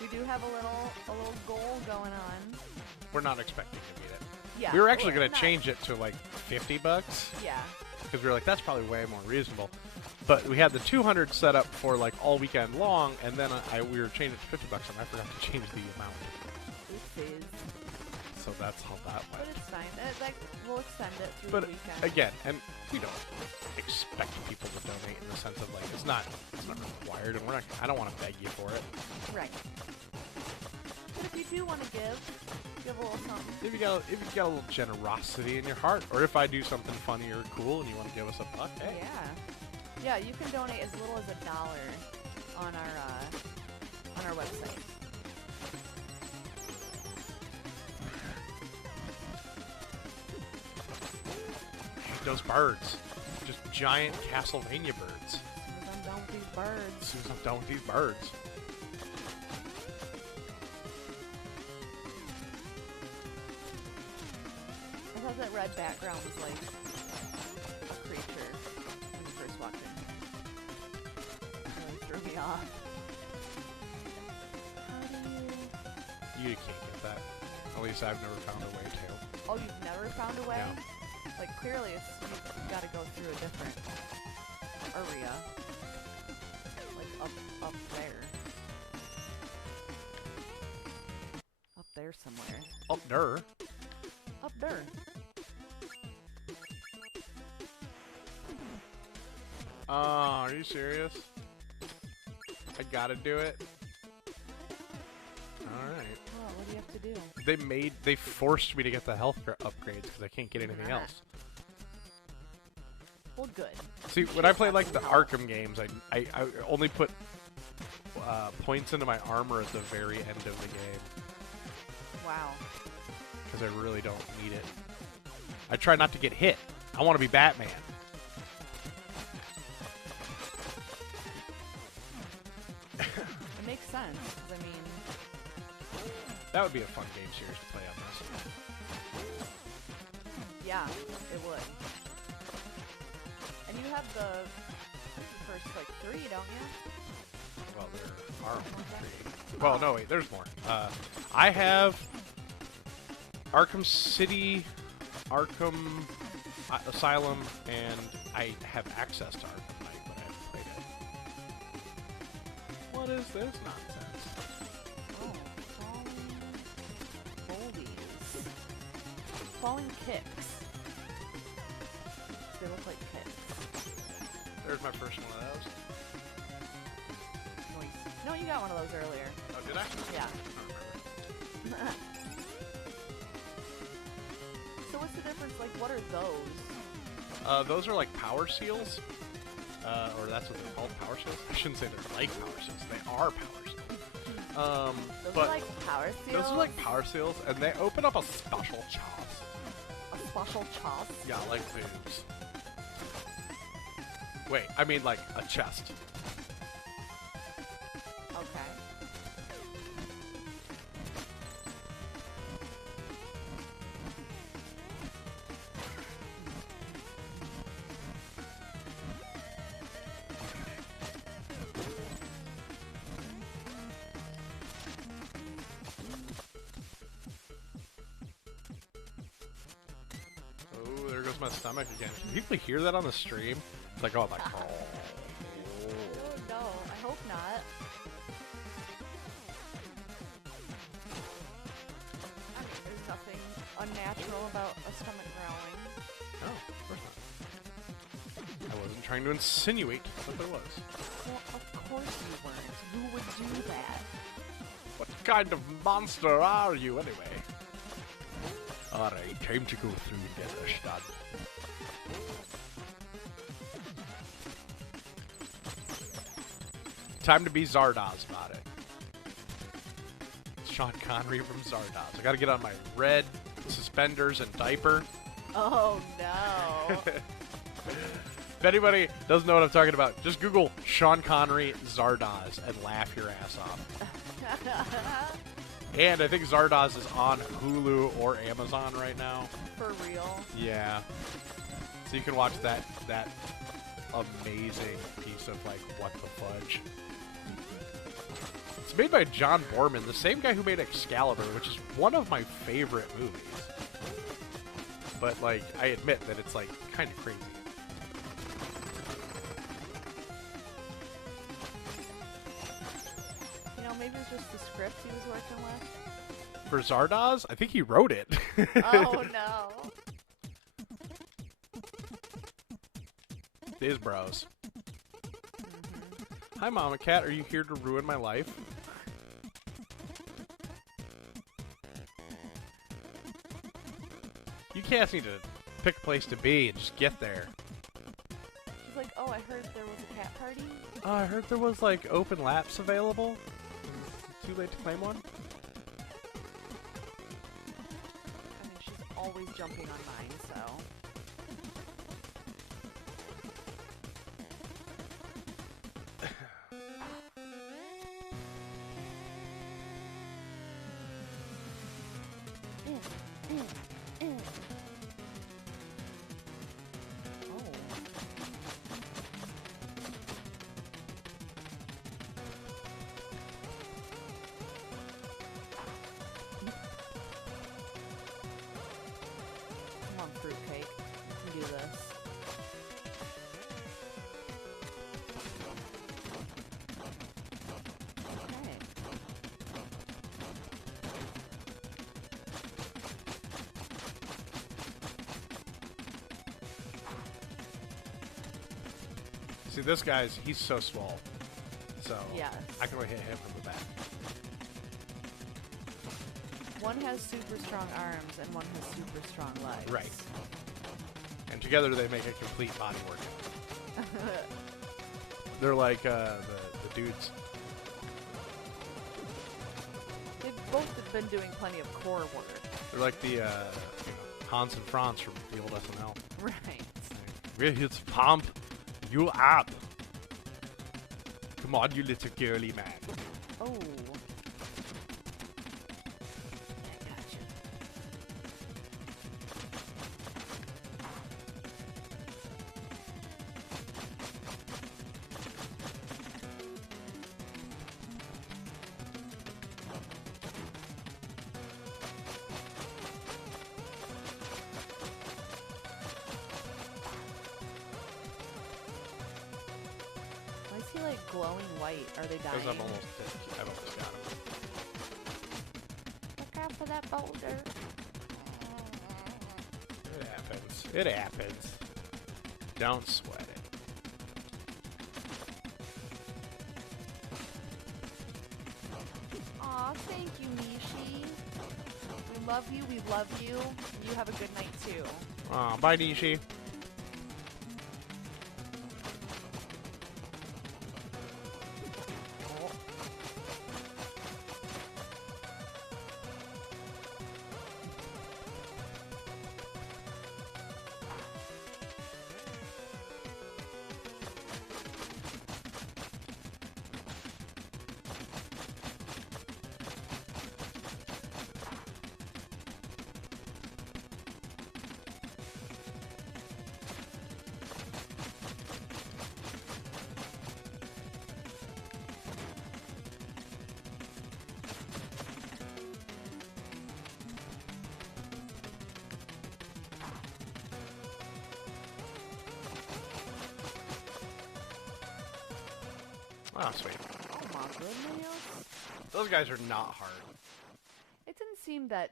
We do have a little goal going on. We're not expecting to meet it. Yeah, We were actually going to change it to like $50. Yeah. Because we were like, that's probably way more reasonable. But we had the 200 set up for like all weekend long, and then we were changing it to $50, and I forgot to change the amount. Oopsies. So that's how that But went. it's fine. We'll extend it through But the weekend. again, and we don't expect people to donate in the sense of like it's not required, and I don't want to beg you for it. Right. But if you do want to give a little something. If you got a little generosity in your heart, or if I do something funny or cool and you want to give us a buck, hey. Yeah, you can donate as little as $1 on our website. Those birds, just giant Castlevania birds. As I'm done with these birds. As soon as I'm done with these birds. I thought that red background was like a creature when you first walked in. It really threw me off. How do you... You can't get that. At least I've never found a way to. Oh, you've never found a way? Yeah. Like, clearly you've got to go through a different area. Like, up there. Up there somewhere. Up there. Up there. Oh, are you serious? I gotta do it. Alright. Well, what do you have to do? They forced me to get the health upgrades because I can't get anything else. Well, good. See, when I play like the Arkham games, I only put points into my armor at the very end of the game Wow. because I really don't need it. I try not to get hit. I want to be Batman. It makes sense, 'cause I mean... That would be a fun game series to play on this. Yeah, it would. And you have the first, like, 3, don't you? Well, there are only 3. Well, no, wait, there's more. I have Arkham City, Arkham Asylum, and I have access to Arkham Knight, but I haven't played it. What is this nonsense? Oh, oldies. falling kicks. They look like kicks. There's my first one of those. Nice. No, you got one of those earlier. Oh, did I? Yeah. I don't remember. So what's the difference? Like, what are those? Those are like power seals. Or that's what they're called, power seals. I shouldn't say they're like power seals. They are power seals. Those but are like power seals? those are like power seals, and they open up a special chest. A special chest? Yeah, like boobs. Wait, I mean like a chest. Okay. Oh, there goes my stomach again. Can people hear that on the stream? It's like, oh, like, oh. Oh no, I hope not. I mean, there's nothing unnatural about a stomach growling. No, of course not. I wasn't trying to insinuate that there was. Well, of course you weren't. Who would do that? What kind of monster are you, anyway? Alright, time to go through this, Dad. Time to be Zardoz about it. It's Sean Connery from Zardoz. I gotta get on my red suspenders and diaper. Oh no. If anybody doesn't know what I'm talking about, just Google Sean Connery Zardoz and laugh your ass off. And I think Zardoz is on Hulu or Amazon right now. For real? Yeah. So you can watch that amazing piece of, like, what the fudge. It's made by John Borman, the same guy who made Excalibur, which is one of my favorite movies. But, like, I admit that it's, like, kind of crazy. You know, maybe it's just the script he was working with. For Zardoz, I think he wrote it. Oh no. These bros. Hi, Mama Cat. Are you here to ruin my life? You cats need to pick a place to be and just get there. She's like, oh, I heard there was a cat party. I heard there was, like, open laps available. Too late to claim one? I mean, she's always jumping on mine, so. Come on, fruitcake. You can do this. Okay. See, this guy's, he's so small. So, Yes. I can only hit him from the back. One has super strong arms and one has super strong legs. Right. And together they make a complete body workout. They're like the dudes. They've both been doing plenty of core work. They're like the Hans and Franz from the old SNL. Right. We're here to pump you up. Come on, you little girly man. Oh. I gotcha. Why is he like glowing white? Are they dying? Because I've almost got him. Look out for that boulder. happens. It happens. Don't sweat it. Aw, thank you, Nishi. We love you, we love you. You have a good night, too. Aw, bye, Nishi. Oh, sweet. Oh my goodness. Those guys are not hard. It didn't seem that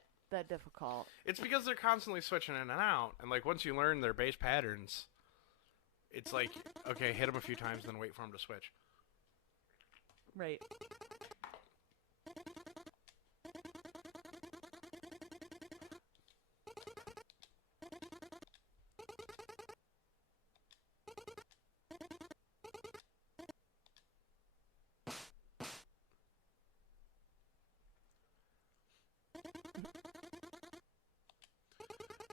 difficult. It's because they're constantly switching in and out, and like once you learn their base patterns, it's like, okay, hit them a few times, then wait for them to switch. Right.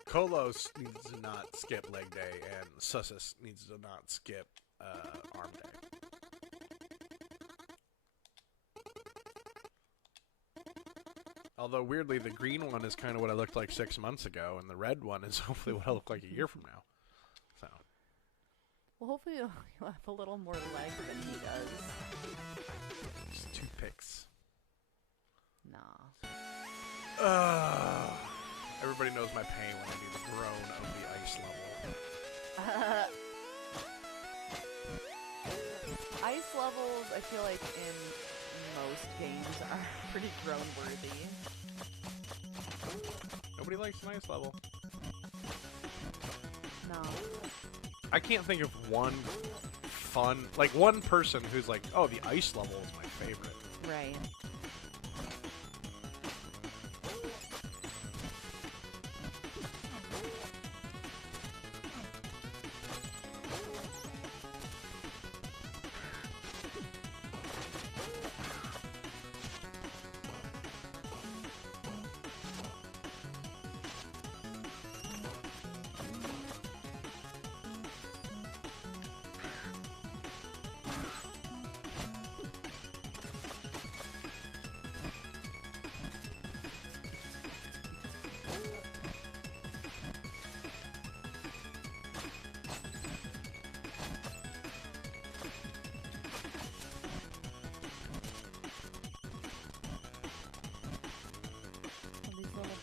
Kolos needs to not skip leg day, and Sussus needs to not skip arm day. Although, weirdly, the green one is kind of what I looked like 6 months ago, and the red one is hopefully what I look like a year from now. So, Well, hopefully you'll have a little more leg than he does. just 2 picks. Nah. Everybody knows my pain when I do the groan of the ice level. Ice levels, I feel like in most games are pretty groan-worthy. Nobody likes an ice level. No. I can't think of one fun, like one person who's like, oh, the ice level is my favorite. Right.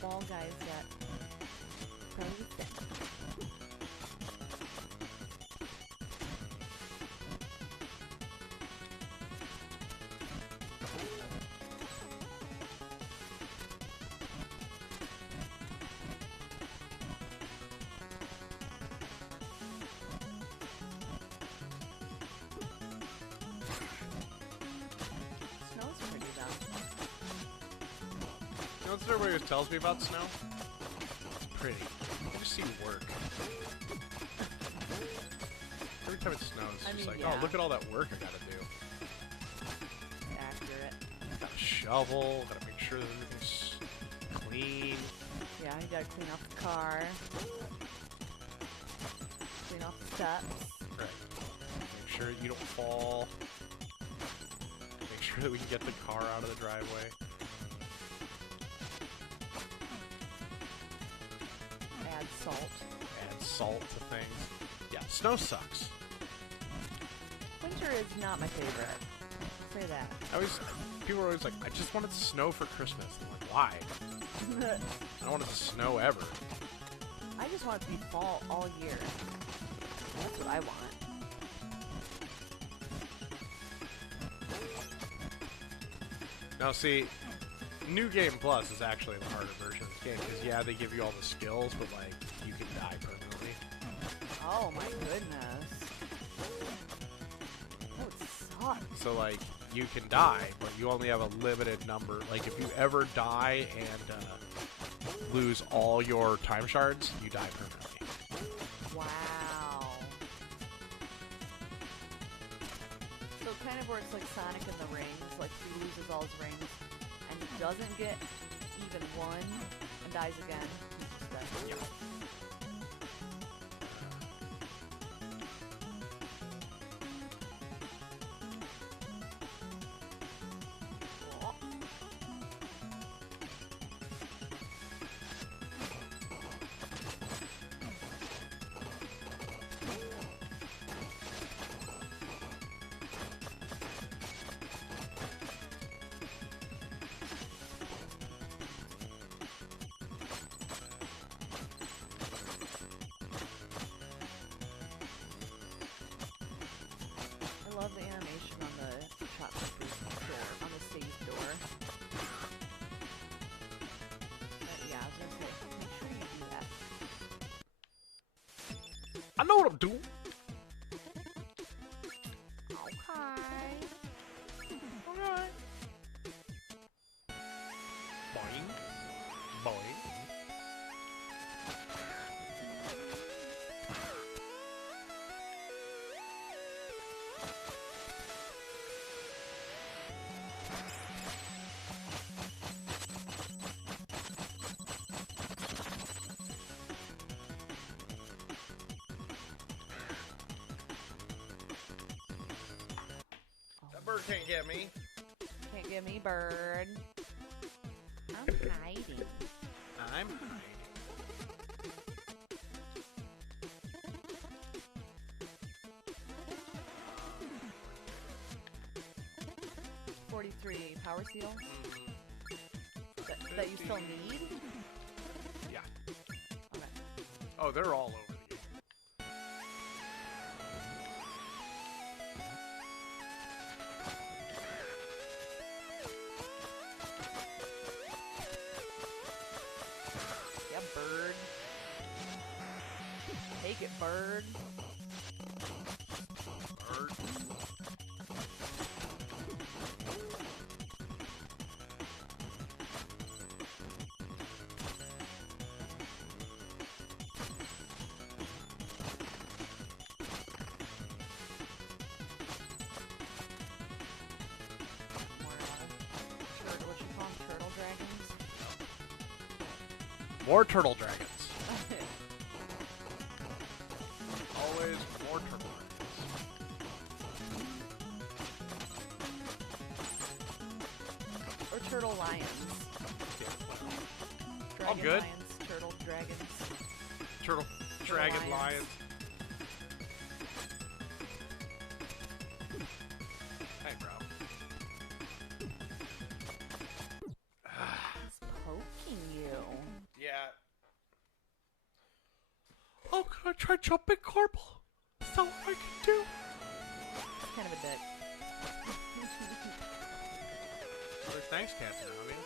Ball guys that probably thick. Smells pretty though. You know what everybody always tells me about snow? It's pretty. You just see work. Every time it snows, it's just like, yeah. oh, look at all that work I gotta do. Accurate. Gotta shovel, gotta make sure that everything's clean. Yeah, you gotta clean off the car. Clean off the steps. Right. Make sure you don't fall. Make sure that we can get the car out of the driveway. Add salt. Add salt to things. Yeah, snow sucks. Winter is not my favorite. I'll say that. People are always like, I just want it to snow for Christmas. I'm like, why? I don't want it to snow ever. I just want it to be fall all year. That's what I want. Now see, New Game Plus is actually the harder version of this game because yeah, they give you all the skills, but like you can die permanently. Oh my goodness. Oh, it sucks. So like you can die, but you only have a limited number. Like if you ever die and lose all your time shards, you die permanently. Wow. So it kind of works like Sonic in the rings. Like he loses all his rings and he doesn't get even one and dies again. He's just dead. Yeah. I love the animation on the chocolate fruit door, on the safe door. Yeah, I was gonna say, make sure you do that. I know what I'm doing. Okay. Alright. Boing. Boing. That bird can't get me. Can't get me, bird. I'm hiding. I'm hiding. 43 power seal that you still need? Yeah. Okay. Oh, they're all over the game. Yeah, bird. Take it, bird. Bird. What you call them? Turtle dragons? More turtle dragons. Always more turtle Or turtle lions. dragons. Dragon All good. lions, turtle dragons. Turtle dragon lions. lions. Hey, bro. He's poking you. Yeah. Oh, can I try jumping, Corporal? Is that what I can do? He's kind of a dick. Thanks, Captain Obvious.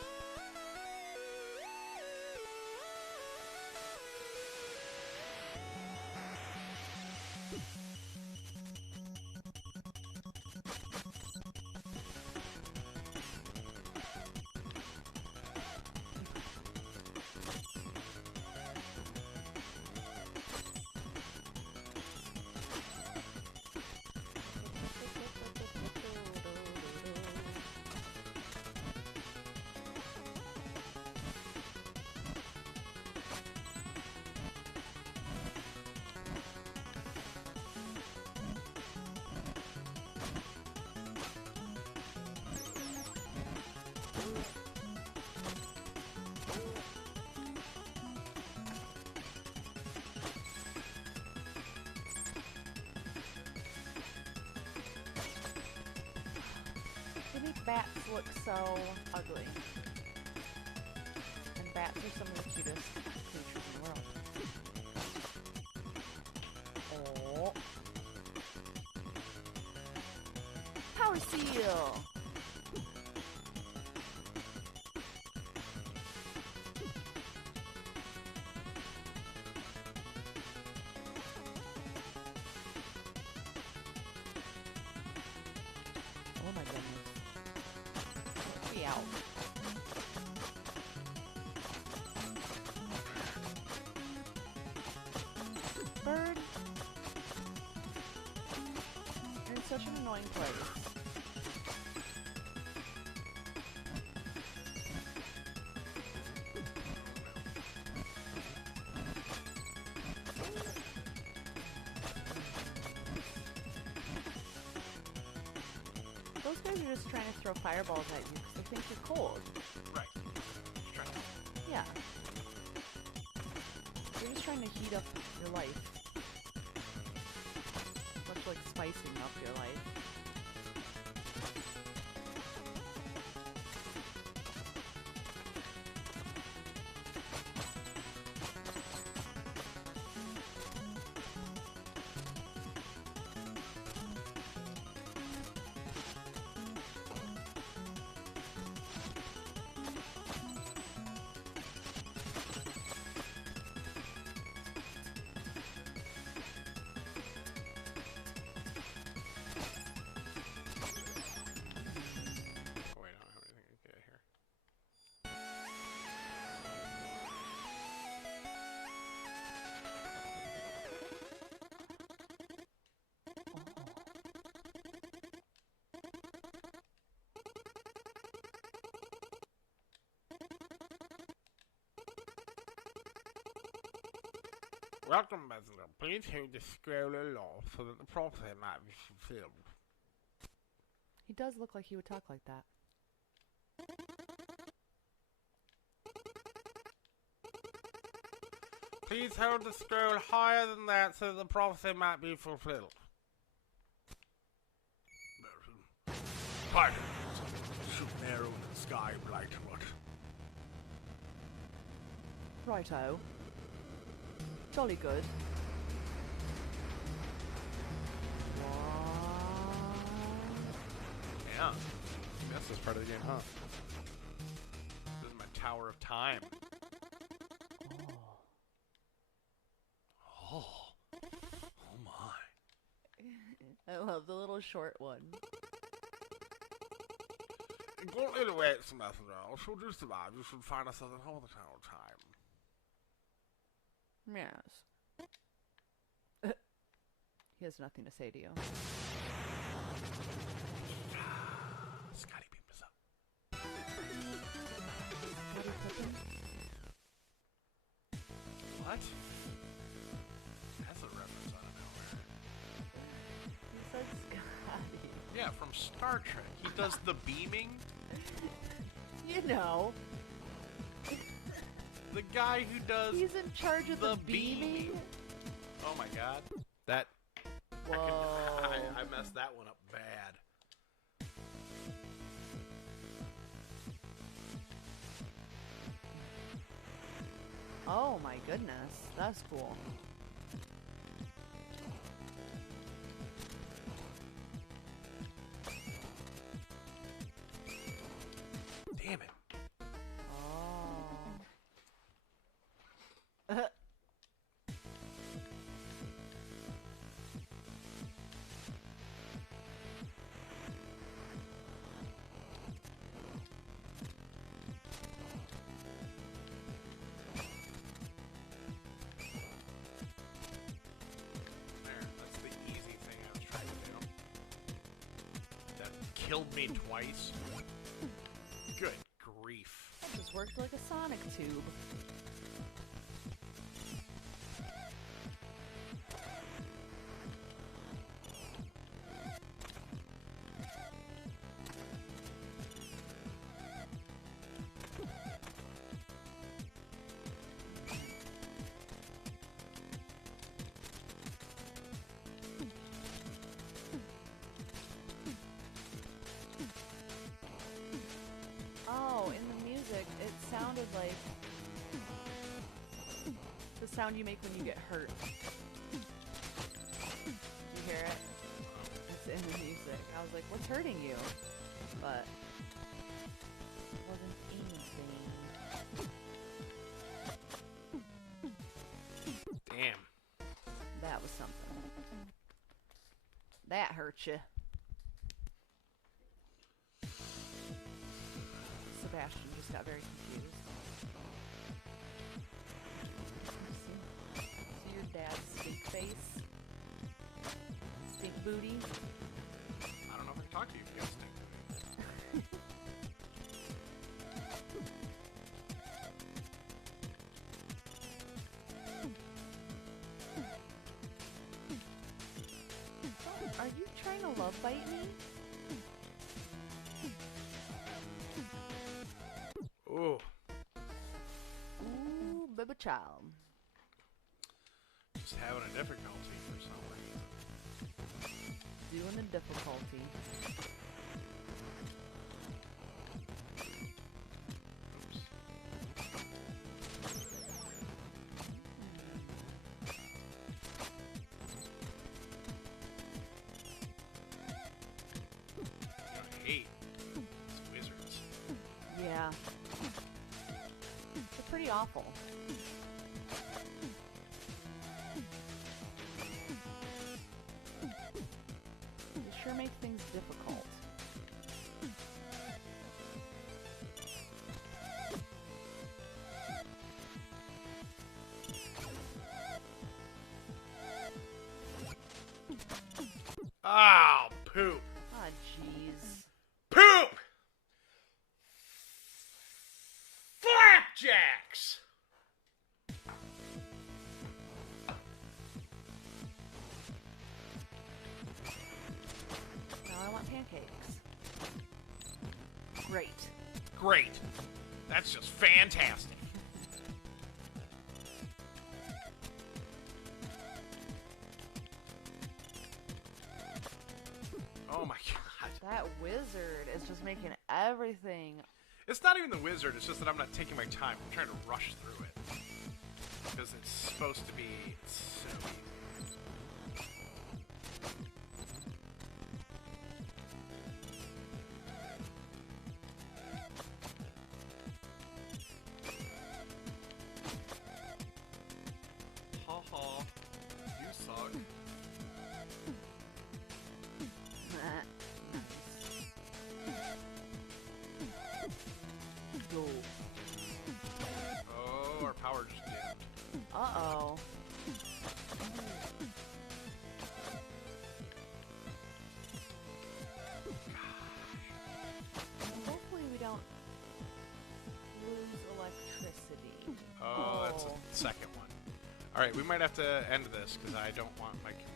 They make bats look so ugly. And bats are some of the cutest creatures in the world. Oh. Power seal! way out. Bird. You're in such an annoying place. Those guys are just trying to throw fireballs at you because they think you're cold. Right. Just trying to- Yeah. They're just trying to heat up your life. Much like spicing up your life. Wait, I don't have anything to get here. Welcome, Messenger. Please hold the scroll aloft so that the prophecy might be fulfilled. He does look like he would talk like that. Please hold the scroll higher than that so that the prophecy might be fulfilled. Spider, shoot an arrow in the sky, Blight. What? Righto. Jolly good. Yeah. This is part of the game, huh? This is my Tower of Time. Oh. Oh my. I love the little short one. Don't little waits, Messenger. Should you survive, you should find us at the Tower of Time. Yes. He has nothing to say to you. Scotty beam us up. What are you cooking? What? That's a reference out of nowhere. He said Scotty. Yeah, from Star Trek. He does the beaming. You know. The guy who does He's in charge of the beaming. beaming. Oh my god. That Whoa. I messed that one up bad. Oh my goodness. That's cool. Damn it. Oh. There, that's the easy thing I was trying to do. That killed me twice. Good grief. That just worked like a sonic tube. Oh, in the music, it sounded like the sound you make when you get hurt. You hear it? It's in the music. I was like, what's hurting you? But it wasn't anything. Damn. That was something. That hurt you. Ashton just got very confused. See your dad's stink face? Stink booty? I don't know if I can talk to you if you got stick. Are you trying to love bite me? Ooh. Ooh, baby child. Just having a difficulty for some reason. Doing the difficulty. Oops. I hate these wizards. Yeah. They're pretty awful. They sure make things difficult. Oh, poop. Ah, jeez. Poop! Flapjacks! Now I want pancakes. Great. Great. That's just fantastic. Oh my god. That wizard is just making everything. It's not even the wizard, it's just that I'm not taking my time. I'm trying to rush through it. Because it's supposed to be so easy. Ha ha. You suck. Go. Oh, our power just dimmed. Uh-oh. Hopefully we don't lose electricity. Oh, that's a second one. Alright, we might have to end this because I don't want my computer